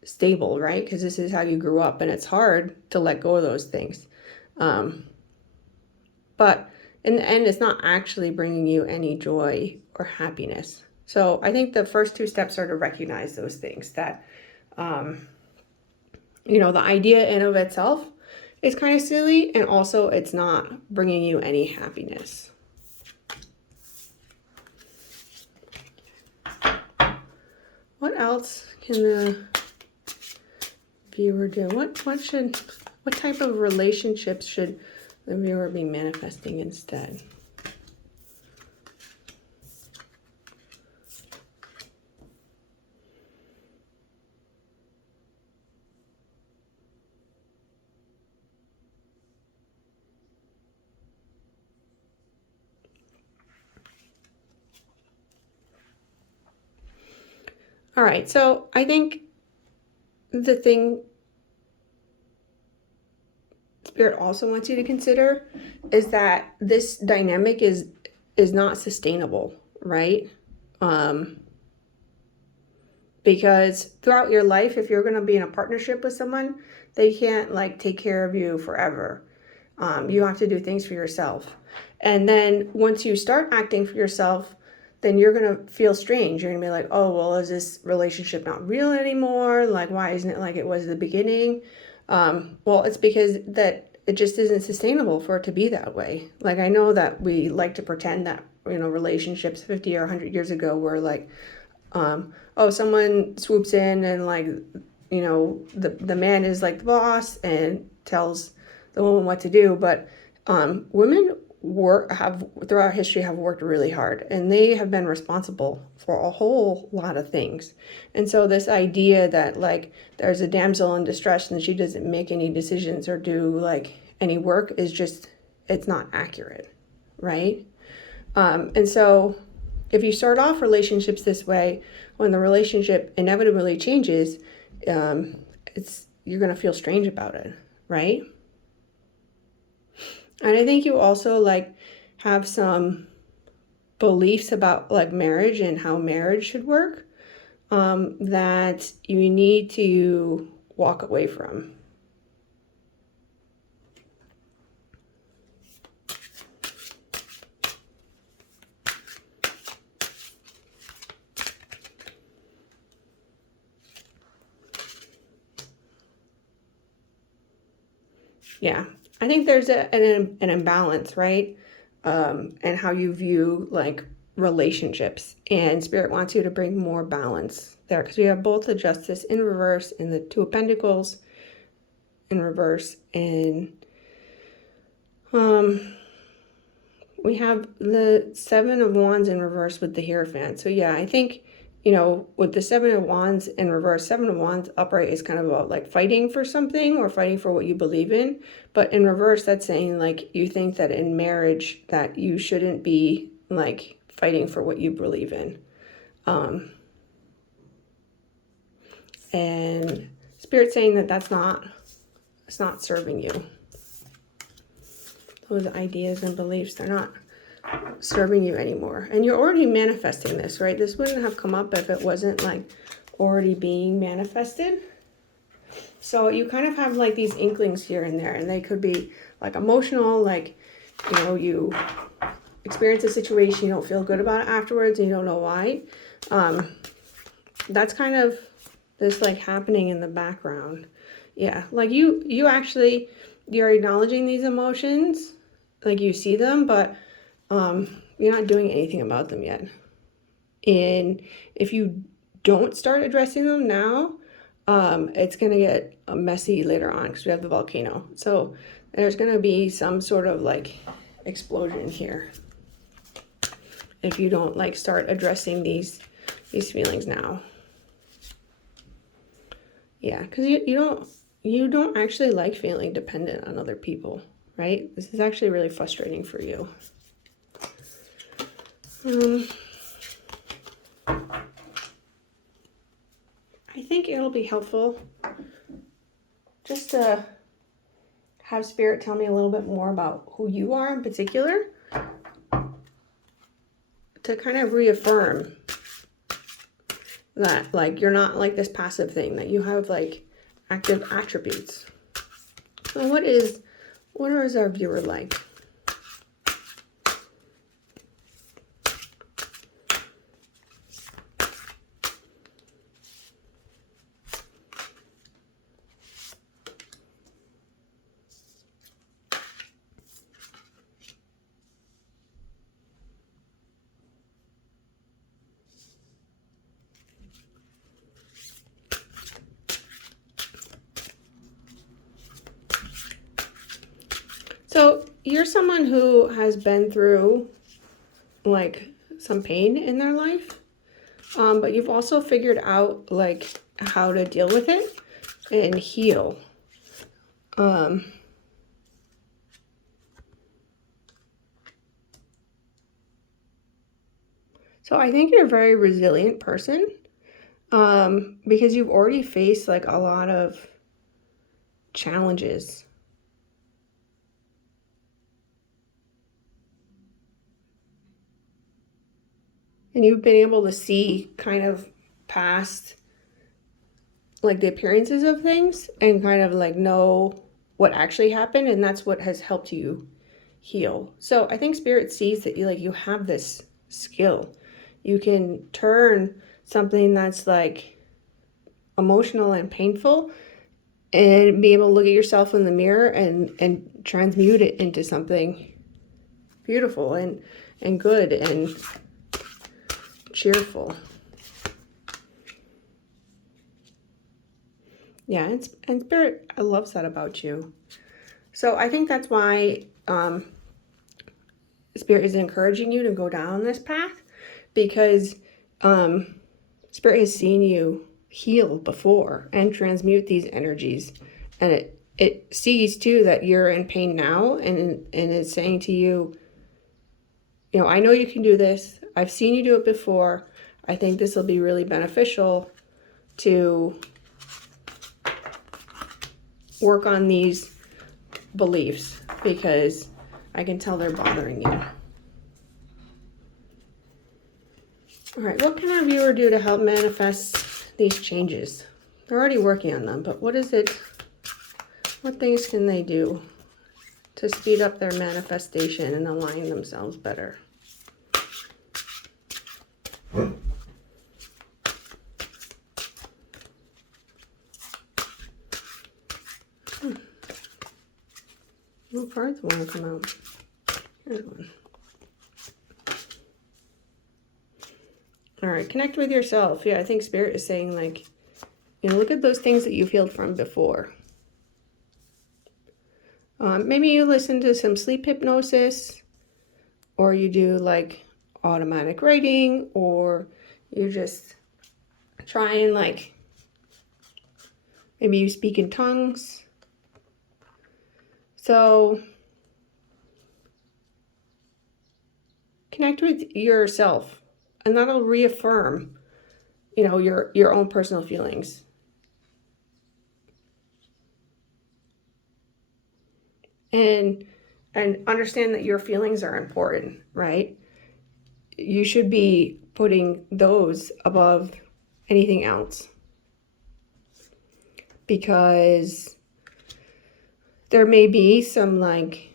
stable, right? Because this is how you grew up, and it's hard to let go of those things. But in the end, it's not actually bringing you any joy or happiness. So I think the first 2 steps are to recognize those things, that, you know, the idea in of itself is kind of silly, and also it's not bringing you any happiness. What else can the viewer do? What type of relationships should the viewer be manifesting instead? All right, so I think the thing Spirit also wants you to consider is that this dynamic is not sustainable, right? Because throughout your life, if you're going to be in a partnership with someone, they can't like take care of you forever. You have to do things for yourself. And then once you start acting for yourself, then you're going to feel strange. You're going to be like, oh, well, is this relationship not real anymore? Like, why isn't it like it was at the beginning? Well, it's because that it just isn't sustainable for it to be that way. Like, I know that we like to pretend that, you know, relationships 50 or 100 years ago were like, oh, someone swoops in and like, you know, the man is like the boss and tells the woman what to do. But women have throughout history have worked really hard, and they have been responsible for a whole lot of things. And so this idea that like there's a damsel in distress and she doesn't make any decisions or do like any work is just, it's not accurate, right? And so if you start off relationships this way, when the relationship inevitably changes, you're going to feel strange about it, right? And I think you also like have some beliefs about like marriage and how marriage should work, that you need to walk away from. Yeah, I think there's an imbalance, right? And how you view like relationships, and Spirit wants you to bring more balance there, because we have both the Justice in reverse and the 2 of Pentacles in reverse, and we have the 7 of Wands in reverse with the Hierophant. So yeah, I think, you know, with the 7 of Wands in reverse, 7 of Wands upright is kind of about like fighting for something or fighting for what you believe in. But in reverse, that's saying like you think that in marriage that you shouldn't be like fighting for what you believe in. And Spirit saying that it's not serving you. Those ideas and beliefs, they're not serving you anymore. And you're already manifesting this, right? This wouldn't have come up if it wasn't like already being manifested. So you kind of have like these inklings here and there, and they could be like emotional, like, you know, you experience a situation, you don't feel good about it afterwards, and you don't know why. That's kind of this like happening in the background. Yeah, like you actually, you're acknowledging these emotions, like you see them, but you're not doing anything about them yet. And if you don't start addressing them now, it's going to get messy later on, because we have the volcano. So there's going to be some sort of like explosion here if you don't like start addressing these feelings now. Yeah, because you don't actually like feeling dependent on other people, right? This is actually really frustrating for you. I think it'll be helpful just to have Spirit tell me a little bit more about who you are in particular, to kind of reaffirm that like you're not like this passive thing, that you have like active attributes. So what is our viewer like? So you're someone who has been through like some pain in their life, but you've also figured out like how to deal with it and heal. So I think you're a very resilient person, because you've already faced like a lot of challenges. And you've been able to see kind of past like the appearances of things and kind of like know what actually happened, and that's what has helped you heal. So I think Spirit sees that you have this skill. You can turn something that's like emotional and painful and be able to look at yourself in the mirror and transmute it into something beautiful and good and cheerful. Yeah, and Spirit loves that about you. So I think that's why Spirit is encouraging you to go down this path, because Spirit has seen you heal before and transmute these energies, and it sees too that you're in pain now, and it's saying to you, you know, I know you can do this. I've seen you do it before. I think this will be really beneficial to work on these beliefs, because I can tell they're bothering you. All right, what can our viewer do to help manifest these changes? They're already working on them, but what things can they do to speed up their manifestation and align themselves better? What cards want to come out? Here's one. All right, connect with yourself. Yeah, I think Spirit is saying like, you know, look at those things that you've healed from before. Maybe you listen to some sleep hypnosis, or you do like automatic writing, or you just try and like, maybe you speak in tongues. So connect with yourself, and that'll reaffirm, you know, your own personal feelings. And understand that your feelings are important, right? You should be putting those above anything else, because there may be some like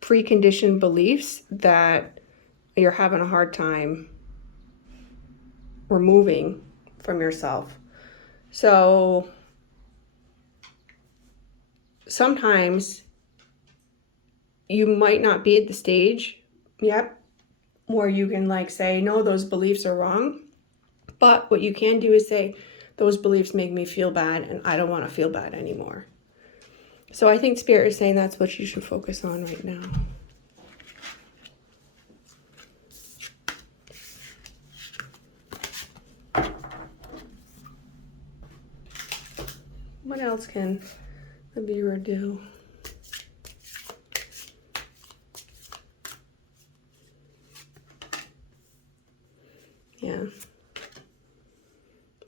preconditioned beliefs that you're having a hard time removing from yourself. So sometimes you might not be at the stage yet where you can like say, no, those beliefs are wrong. But what you can do is say, those beliefs make me feel bad and I don't want to feel bad anymore. So I think Spirit is saying that's what you should focus on right now. What else can the viewer do? Yeah.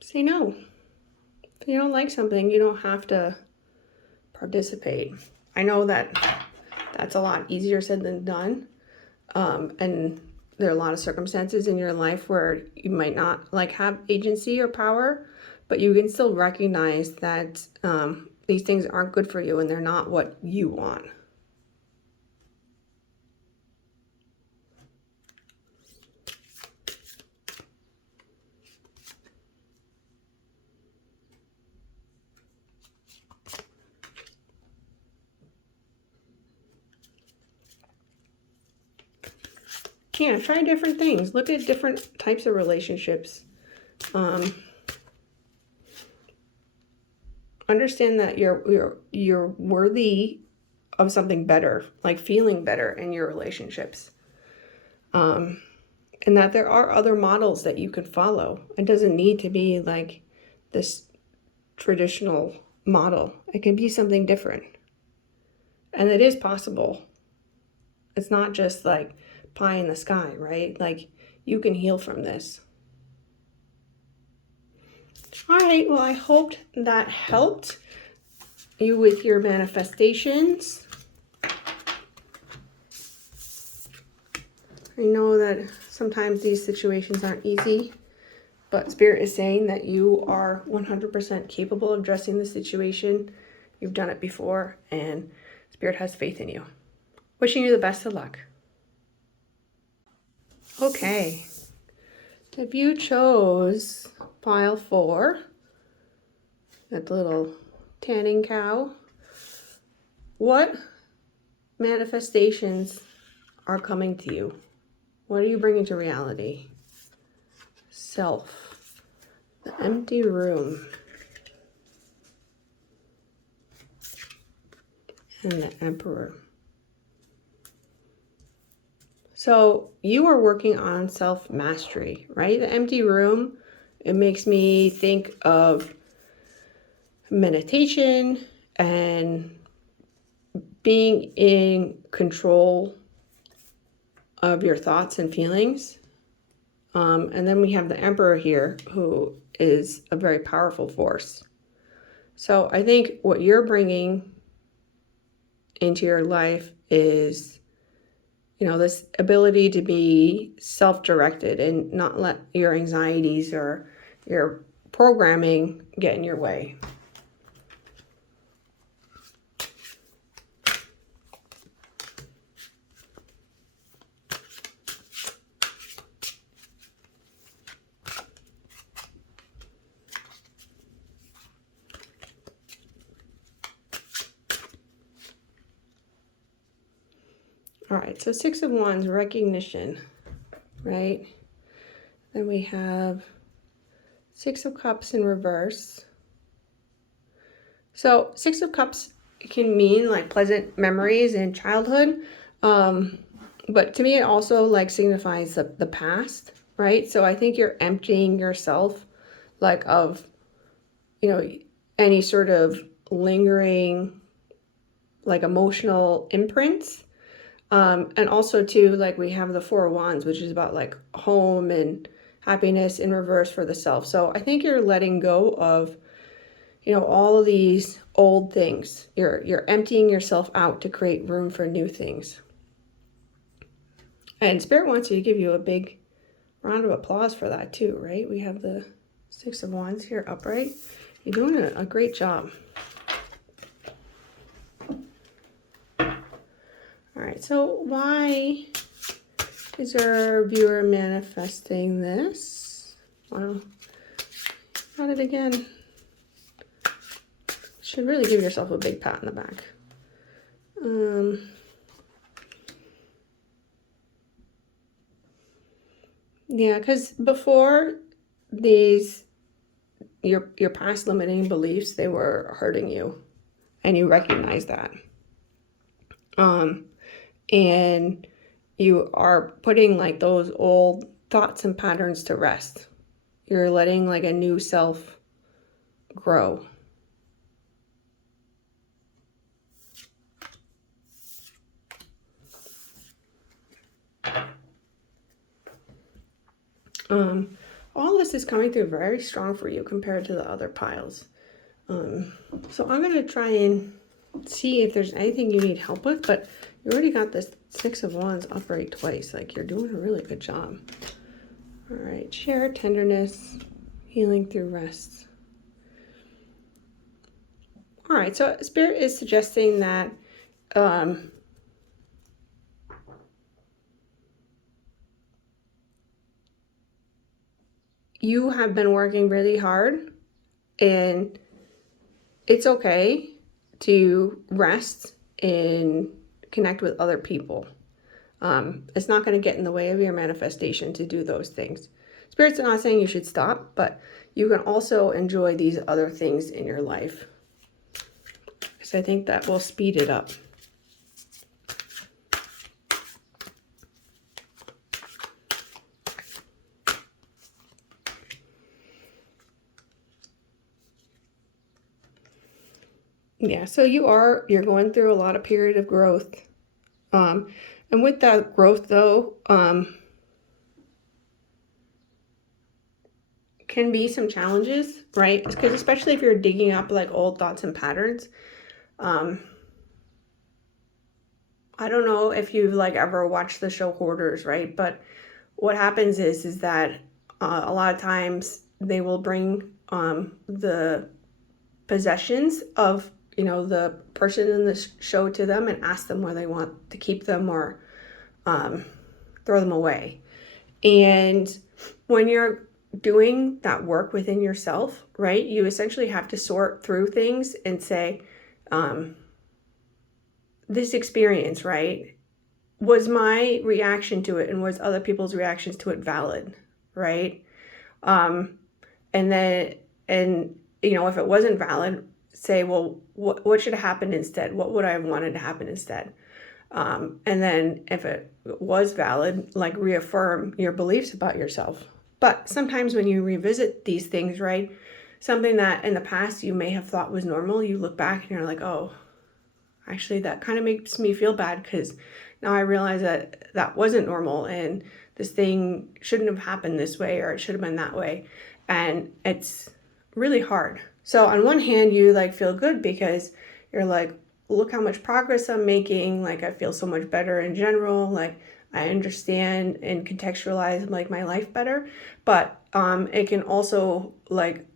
Say no. If you don't like something, you don't have to participate. I know that that's a lot easier said than done. And there are a lot of circumstances in your life where you might not like have agency or power, but you can still recognize that these things aren't good for you and they're not what you want. Yeah, try different things. Look at different types of relationships. Understand that you're worthy of something better, like feeling better in your relationships. And that there are other models that you can follow. It doesn't need to be like this traditional model. It can be something different. And it is possible. It's not just like pie in the sky, right? Like you can heal from this. All right, well, I hoped that helped you with your manifestations. I know that sometimes these situations aren't easy, but Spirit is saying that you are 100% capable of addressing the situation. You've done it before, and Spirit has faith in you. Wishing you the best of luck. Okay. If you chose pile 4, that little tanning cow, what manifestations are coming to you? What are you bringing to reality? Self. The empty room. And the Emperor. So you are working on self-mastery, right? The empty room, it makes me think of meditation and being in control of your thoughts and feelings. And then we have the Emperor here, who is a very powerful force. So I think what you're bringing into your life is, this ability to be self-directed and not let your anxieties or your programming get in your way. All right, so 6 of Wands, recognition, right? Then we have 6 of Cups in reverse. So 6 of Cups can mean like pleasant memories in childhood, but to me it also like signifies the past, right? So I think you're emptying yourself like of, any sort of lingering like emotional imprints. And also too, like we have the 4 of Wands, which is about like home and happiness in reverse for the self. So I think you're letting go of, all of these old things. You're emptying yourself out to create room for new things. And Spirit wants you to give you a big round of applause for that too, right? We have the 6 of Wands here upright. You're doing a great job. All right, so why is our viewer manifesting this? Wow, got it again. Should really give yourself a big pat in the back. Yeah, because before these, your past limiting beliefs, they were hurting you, and you recognize that. And you are putting like those old thoughts and patterns to rest. You're letting like a new self grow. All this is coming through very strong for you compared to the other piles. So I'm going to try and see if there's anything you need help with, but you already got this 6 of Wands upright twice. Like you're doing a really good job. All right, share tenderness, healing through rest. All right, so Spirit is suggesting that you have been working really hard, and it's okay to rest and connect with other people. It's not going to get in the way of your manifestation to do those things. Spirit's not saying you should stop, but you can also enjoy these other things in your life, because I think that will speed it up. Yeah, so you're going through a lot of period of growth. And with that growth though, can be some challenges, right? Because especially if you're digging up like old thoughts and patterns. I don't know if you've like ever watched the show Hoarders, right? But what happens is that a lot of times they will bring the possessions of the person in the show to them and ask them where they want to keep them or throw them away. And when you're doing that work within yourself, right, you essentially have to sort through things and say, this experience, right, was my reaction to it and was other people's reactions to it valid, right? And then, if it wasn't valid, say, well, what should have happened instead? What would I have wanted to happen instead? And then if it was valid, like reaffirm your beliefs about yourself. But sometimes when you revisit these things, right, something that in the past you may have thought was normal, you look back and you're like, oh, actually that kind of makes me feel bad because now I realize that that wasn't normal and this thing shouldn't have happened this way or it should have been that way. And it's really hard. So on one hand, you like feel good because you're like, look how much progress I'm making. Like I feel so much better in general. Like I understand and contextualize like my life better. But it can also like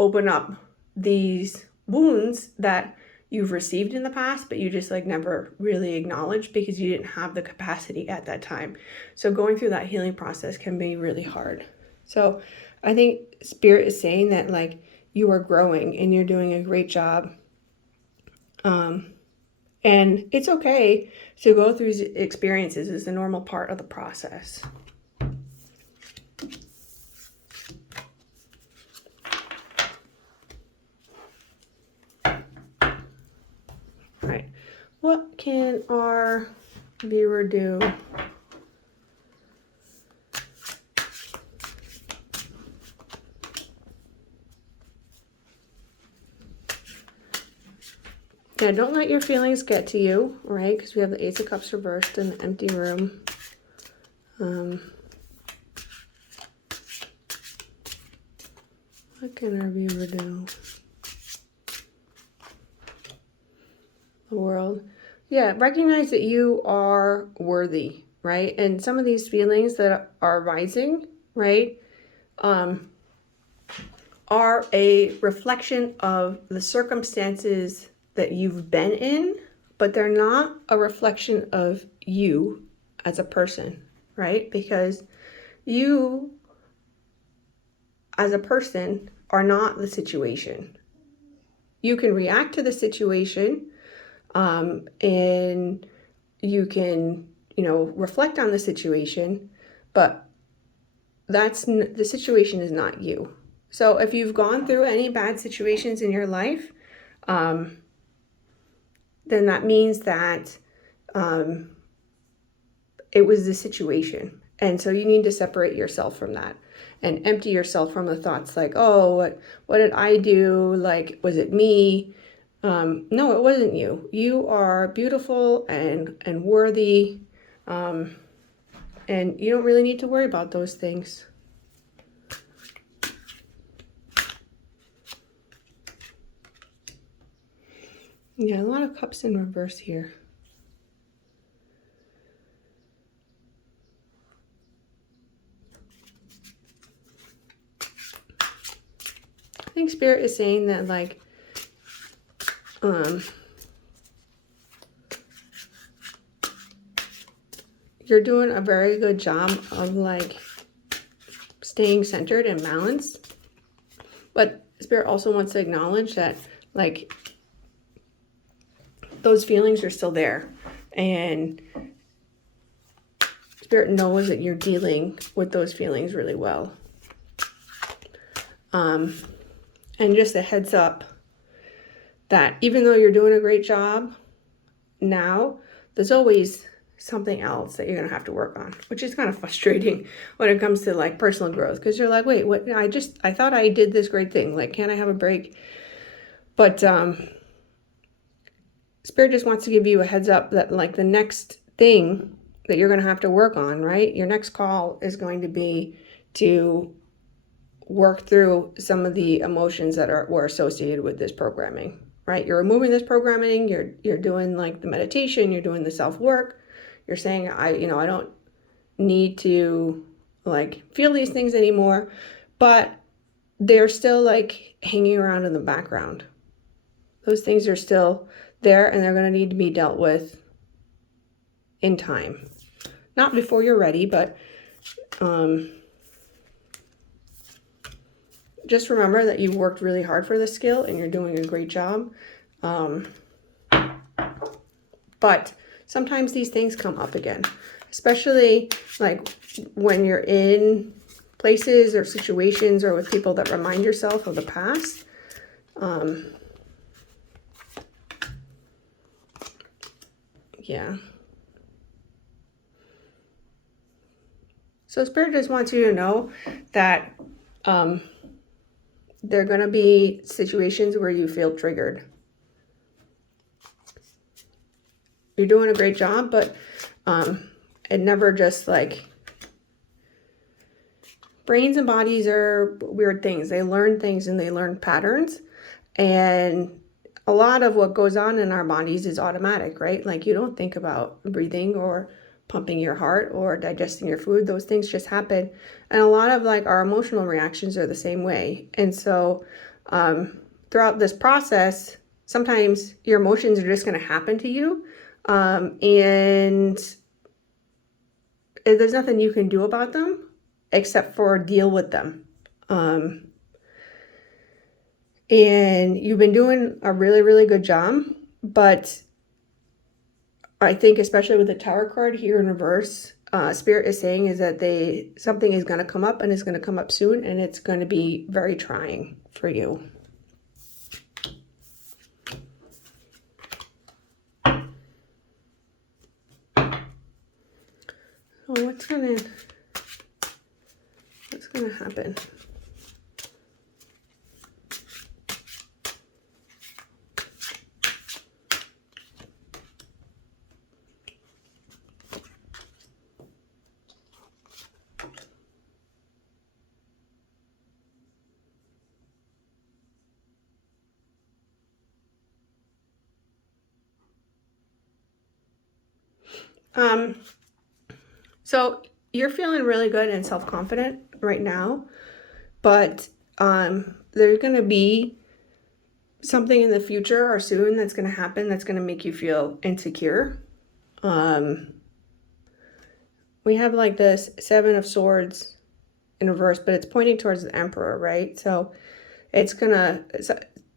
open up these wounds that you've received in the past, but you just like never really acknowledged because you didn't have the capacity at that time. So going through that healing process can be really hard. So I think Spirit is saying that like you are growing and you're doing a great job. And it's okay to go through experiences. It's a normal part of the process. All right, what can our viewer do? Yeah, don't let your feelings get to you, right? Because we have the Ace of Cups reversed in the empty room. What can our viewer do? The World. Yeah, recognize that you are worthy, right? And some of these feelings that are rising, right, are a reflection of the circumstances that you've been in, but they're not a reflection of you as a person, right? Because you as a person are not the situation. You can react to the situation, and you can, reflect on the situation, but the situation is not you. So if you've gone through any bad situations in your life, then that means that it was the situation. And so you need to separate yourself from that and empty yourself from the thoughts like, oh, what did I do? Like, was it me? No, it wasn't you. You are beautiful and worthy. And you don't really need to worry about those things. Yeah, a lot of cups in reverse here. I think Spirit is saying that like, you're doing a very good job of like staying centered and balanced. But Spirit also wants to acknowledge that like those feelings are still there. And Spirit knows that you're dealing with those feelings really well. And just a heads up that even though you're doing a great job now, there's always something else that you're going to have to work on, which is kind of frustrating when it comes to like personal growth, because you're like, wait, what? I thought I did this great thing. Like, can't I have a break? But Spirit just wants to give you a heads up that like the next thing that you're going to have to work on, right? Your next call is going to be to work through some of the emotions that were associated with this programming, right? You're removing this programming, you're doing like the meditation, you're doing the self-work. You're saying, I don't need to like feel these things anymore, but they're still like hanging around in the background. Those things are still there and they're going to need to be dealt with in time. Not before you're ready, but just remember that you've worked really hard for this skill and you're doing a great job. But sometimes these things come up again, especially like when you're in places or situations or with people that remind yourself of the past. Yeah. So Spirit just wants you to know that there are going to be situations where you feel triggered. You're doing a great job, but it never just like... Brains and bodies are weird things. They learn things and they learn patterns. And a lot of what goes on in our bodies is automatic, right? Like you don't think about breathing or pumping your heart or digesting your food. Those things just happen. And a lot of like our emotional reactions are the same way. And so throughout this process, sometimes your emotions are just going to happen to you. And there's nothing you can do about them except for deal with them. And you've been doing a really, really good job. But I think especially with the Tower card here in reverse, Spirit is saying is that something is going to come up and it's going to come up soon. And it's going to be very trying for you. Oh, what's going to happen? So you're feeling really good and self-confident right now, but there's going to be something in the future or soon that's going to happen that's going to make you feel insecure. We have like this 7 of Swords in reverse, but it's pointing towards the Emperor, right? So it's going to...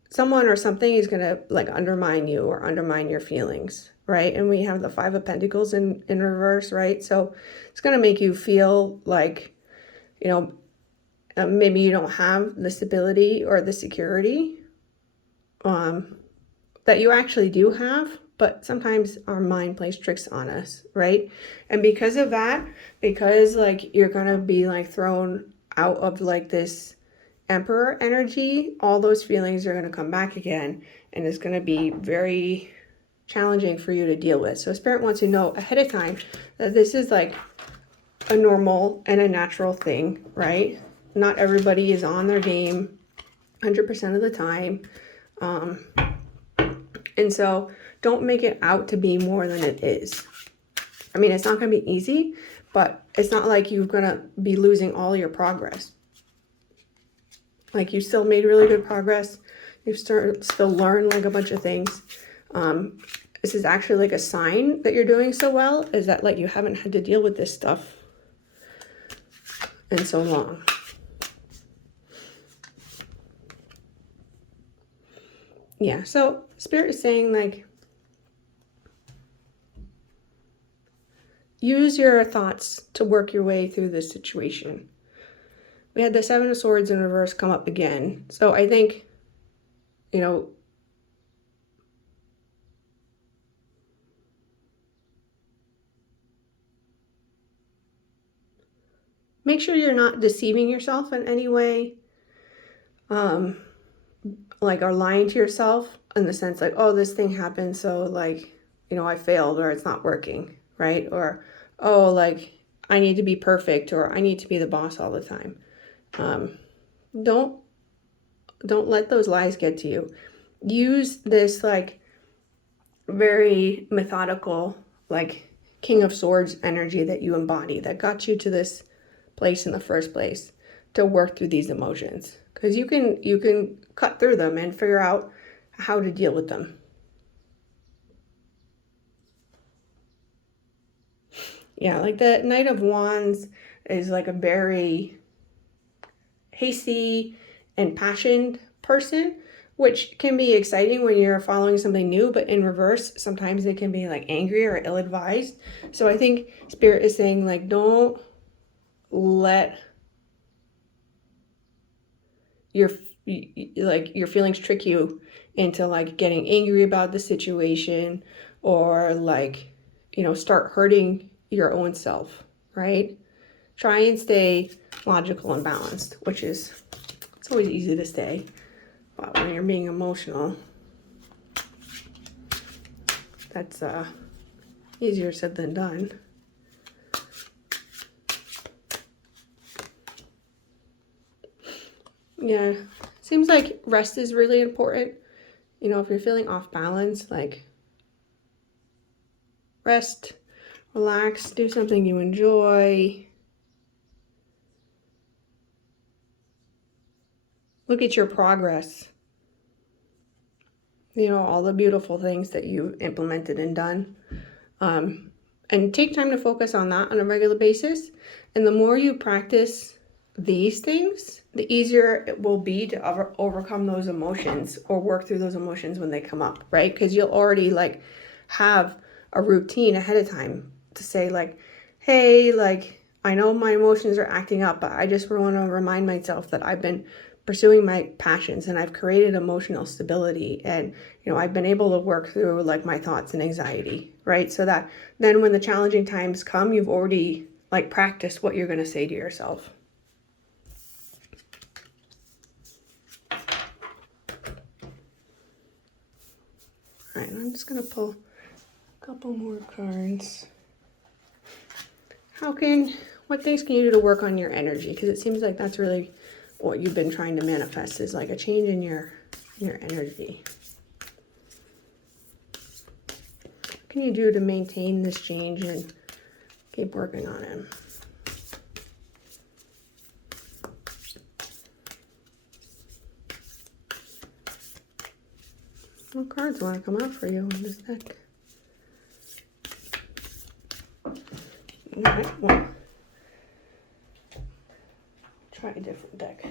someone or something is going to like undermine you or undermine your feelings, right? And we have the 5 of Pentacles in reverse, right? So it's going to make you feel like, maybe you don't have the stability or the security that you actually do have, but sometimes our mind plays tricks on us, right? And because of that, because like you're going to be like thrown out of like this Emperor energy, all those feelings are going to come back again, and it's going to be very challenging for you to deal with. So Spirit wants you to know ahead of time that this is like a normal and a natural thing, right? Not everybody is on their game 100% of the time. And so don't make it out to be more than it is. I mean, it's not going to be easy, but it's not like you're going to be losing all your progress. Like you still made really good progress. You've still learned like a bunch of things. This is actually like a sign that you're doing so well, is that like you haven't had to deal with this stuff in so long. Yeah, so Spirit is saying like, use your thoughts to work your way through this situation. We had the 7 of Swords in reverse come up again. So I think, make sure you're not deceiving yourself in any way, like or lying to yourself in the sense like, oh, this thing happened, so like, you know, I failed or it's not working, right? Or, oh, like I need to be perfect or I need to be the boss all the time. Don't let those lies get to you. Use this like very methodical, like King of Swords energy that you embody that got you to this place in the first place to work through these emotions, because you can cut through them and figure out how to deal with them. Yeah, like the Knight of Wands is like a very hasty and passionate person, which can be exciting when you're following something new, but in reverse, sometimes it can be like angry or ill-advised. So I think Spirit is saying like, don't let your feelings trick you into like getting angry about the situation, or like, you know, start hurting your own self, right? Try and stay logical and balanced, which is, it's always easy to stay, but when you're being emotional, that's easier said than done. Yeah, seems like rest is really important. You know, if you're feeling off balance, like rest, relax, do something you enjoy. Look at your progress. You know, all the beautiful things that you've implemented and done. And take time to focus on that on a regular basis. And the more you practice these things, the easier it will be to overcome those emotions or work through those emotions when they come up, right? Because you'll already like have a routine ahead of time to say like, hey, like I know my emotions are acting up, but I just want to remind myself that I've been pursuing my passions and I've created emotional stability, and you know, I've been able to work through like my thoughts and anxiety, right? So that then when the challenging times come, you've already like practiced what you're going to say to yourself. All right, I'm just going to pull a couple more cards. What things can you do to work on your energy? Because it seems like that's really what you've been trying to manifest, is like a change in your energy. What can you do to maintain this change and keep working on it? What cards want to come out for you in this deck? All right, well, try a different deck.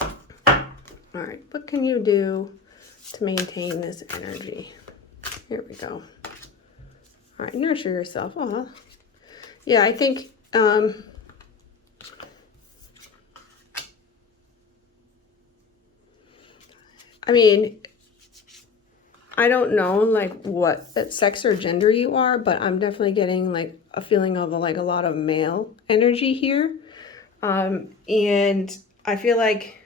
All right, what can you do to maintain this energy? Here we go. All right, nurture yourself. Oh, yeah, I think I mean, I don't know like what sex or gender you are, but I'm definitely getting like a feeling of like a lot of male energy here. And I feel like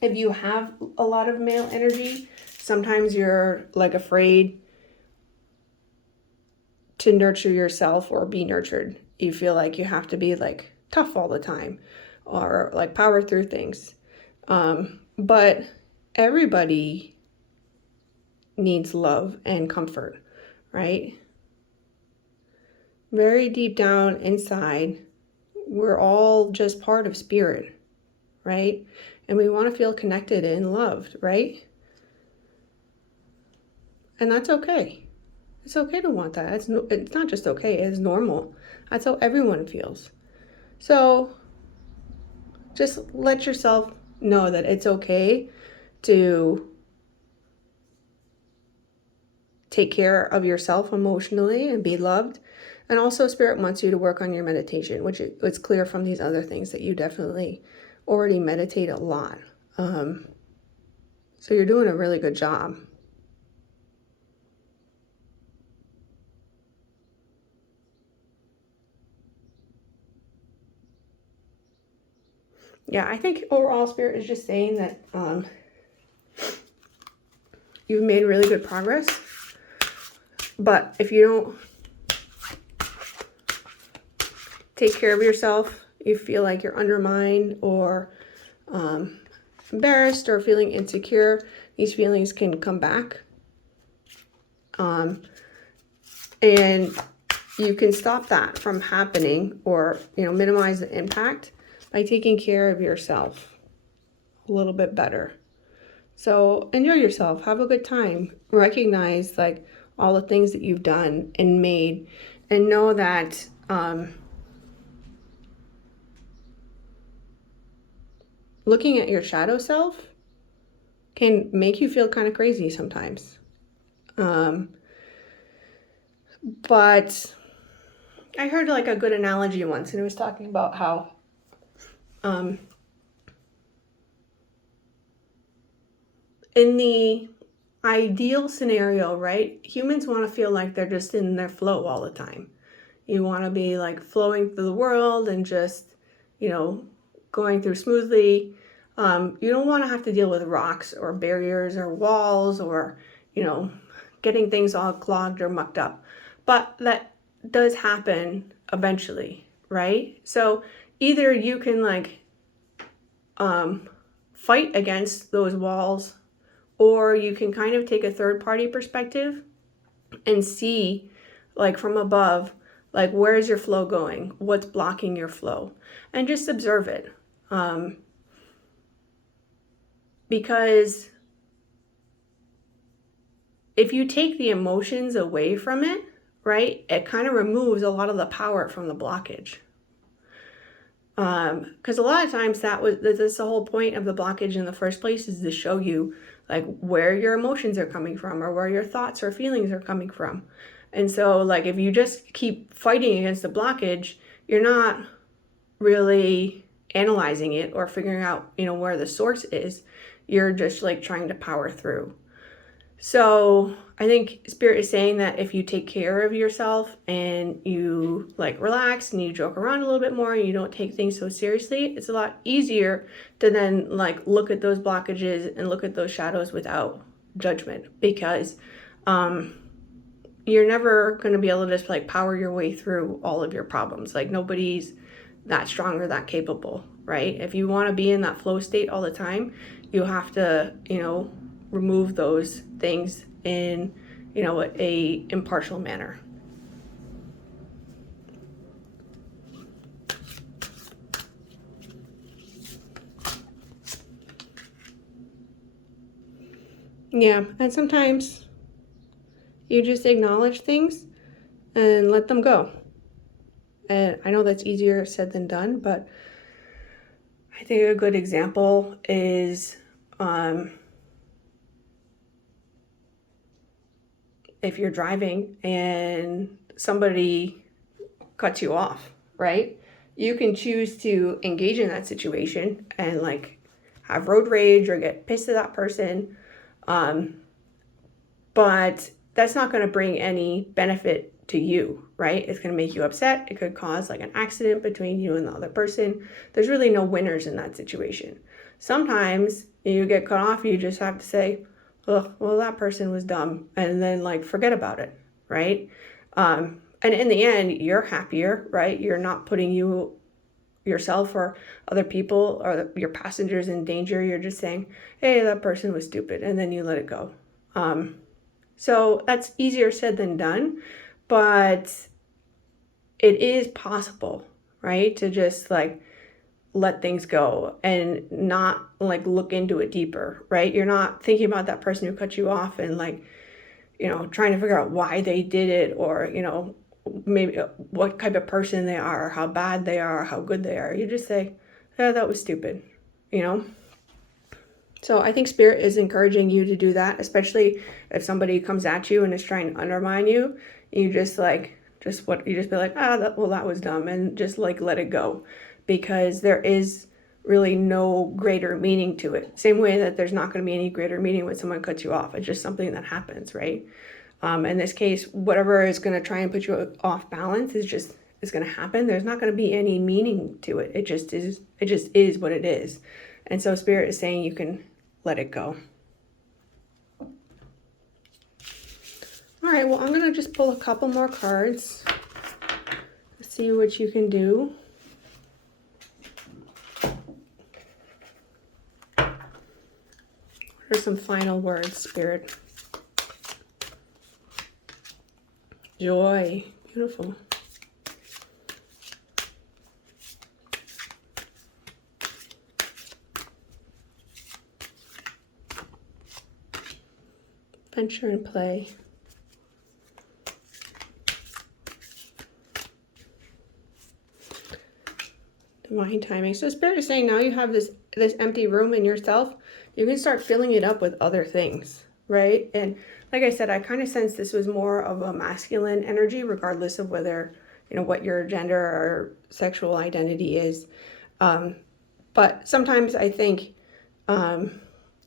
if you have a lot of male energy, sometimes you're like afraid to nurture yourself or be nurtured. You feel like you have to be like tough all the time or like power through things. But everybody needs love and comfort, right? Very deep down inside, we're all just part of spirit, right? And we want to feel connected and loved, right? And that's okay. It's okay to want that. It's not just okay, it's normal. That's how everyone feels. So just let yourself know that it's okay to take care of yourself emotionally and be loved. And also Spirit wants you to work on your meditation, which it's clear from these other things that you definitely already meditate a lot. So you're doing a really good job. Yeah, I think overall Spirit is just saying that you've made really good progress. But if you don't take care of yourself, you feel like you're undermined or embarrassed or feeling insecure, these feelings can come back. And you can stop that from happening, or minimize the impact by taking care of yourself a little bit better. So enjoy yourself, have a good time, recognize like all the things that you've done and made, and know that looking at your shadow self can make you feel kind of crazy sometimes. But I heard like a good analogy once, and it was talking about how in the ideal scenario, right, humans want to feel like they're just in their flow all the time. You want to be like flowing through the world and just, going through smoothly. You don't want to have to deal with rocks or barriers or walls or, getting things all clogged or mucked up. But that does happen eventually, right? So either you can like fight against those walls, or you can kind of take a third party perspective and see like from above, like where's your flow going? What's blocking your flow? And just observe it. Because if you take the emotions away from it, right, it kind of removes a lot of the power from the blockage. Because a lot of times that's the whole point of the blockage in the first place, is to show you like where your emotions are coming from, or where your thoughts or feelings are coming from. And so like if you just keep fighting against the blockage, you're not really analyzing it or figuring out, where the source is. You're just like trying to power through. So I think Spirit is saying that if you take care of yourself and you like relax and you joke around a little bit more and you don't take things so seriously, it's a lot easier to then like look at those blockages and look at those shadows without judgment, because you're never going to be able to just like power your way through all of your problems. Like nobody's that strong or that capable, right? If you want to be in that flow state all the time, you have to, remove those things in, a impartial manner. Yeah, and sometimes you just acknowledge things and let them go. And I know that's easier said than done, but I think a good example is if you're driving and somebody cuts you off, right? You can choose to engage in that situation and like have road rage or get pissed at that person. But that's not going to bring any benefit to you, right? It's going to make you upset. It could cause like an accident between you and the other person. There's really no winners in that situation. Sometimes you get cut off, you just have to say, oh, well, that person was dumb, and then like forget about it, right? And in the end, you're happier, right? You're not putting yourself or other people or your passengers in danger. You're just saying, hey, that person was stupid, and then you let it go. So that's easier said than done, but it is possible, right? To just like let things go and not like look into it deeper, right? You're not thinking about that person who cut you off and like, trying to figure out why they did it, or, maybe what type of person they are, or how bad they are, or how good they are. You just say, yeah, that was stupid, So I think Spirit is encouraging you to do that, especially if somebody comes at you and is trying to undermine you. You just be like, that was dumb, and just like let it go, because there is really no greater meaning to it. Same way that there's not going to be any greater meaning when someone cuts you off. It's just something that happens, right? In this case, whatever is going to try and put you off balance is going to happen. There's not going to be any meaning to it. It just is what it is. And so Spirit is saying you can let it go. All right, well, I'm going to just pull a couple more cards. See what you can do. What are some final words, Spirit? Joy. Beautiful. Adventure and play. Divine timing. So Spirit is saying now you have this empty room in yourself. You can start filling it up with other things, right? And like I said, I kind of sense this was more of a masculine energy, regardless of whether, you know, what your gender or sexual identity is. But sometimes I think the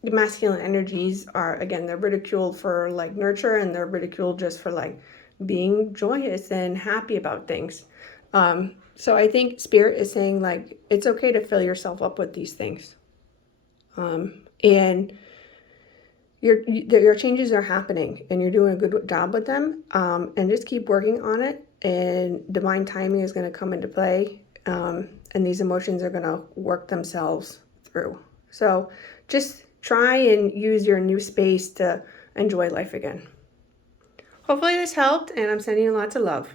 masculine energies are, again, they're ridiculed for like nurture, and they're ridiculed just for like being joyous and happy about things. So I think Spirit is saying like, it's okay to fill yourself up with these things. And your changes are happening and you're doing a good job with them. And just keep working on it, and divine timing is going to come into play. And these emotions are going to work themselves through. So just try and use your new space to enjoy life again. Hopefully this helped, and I'm sending you lots of love.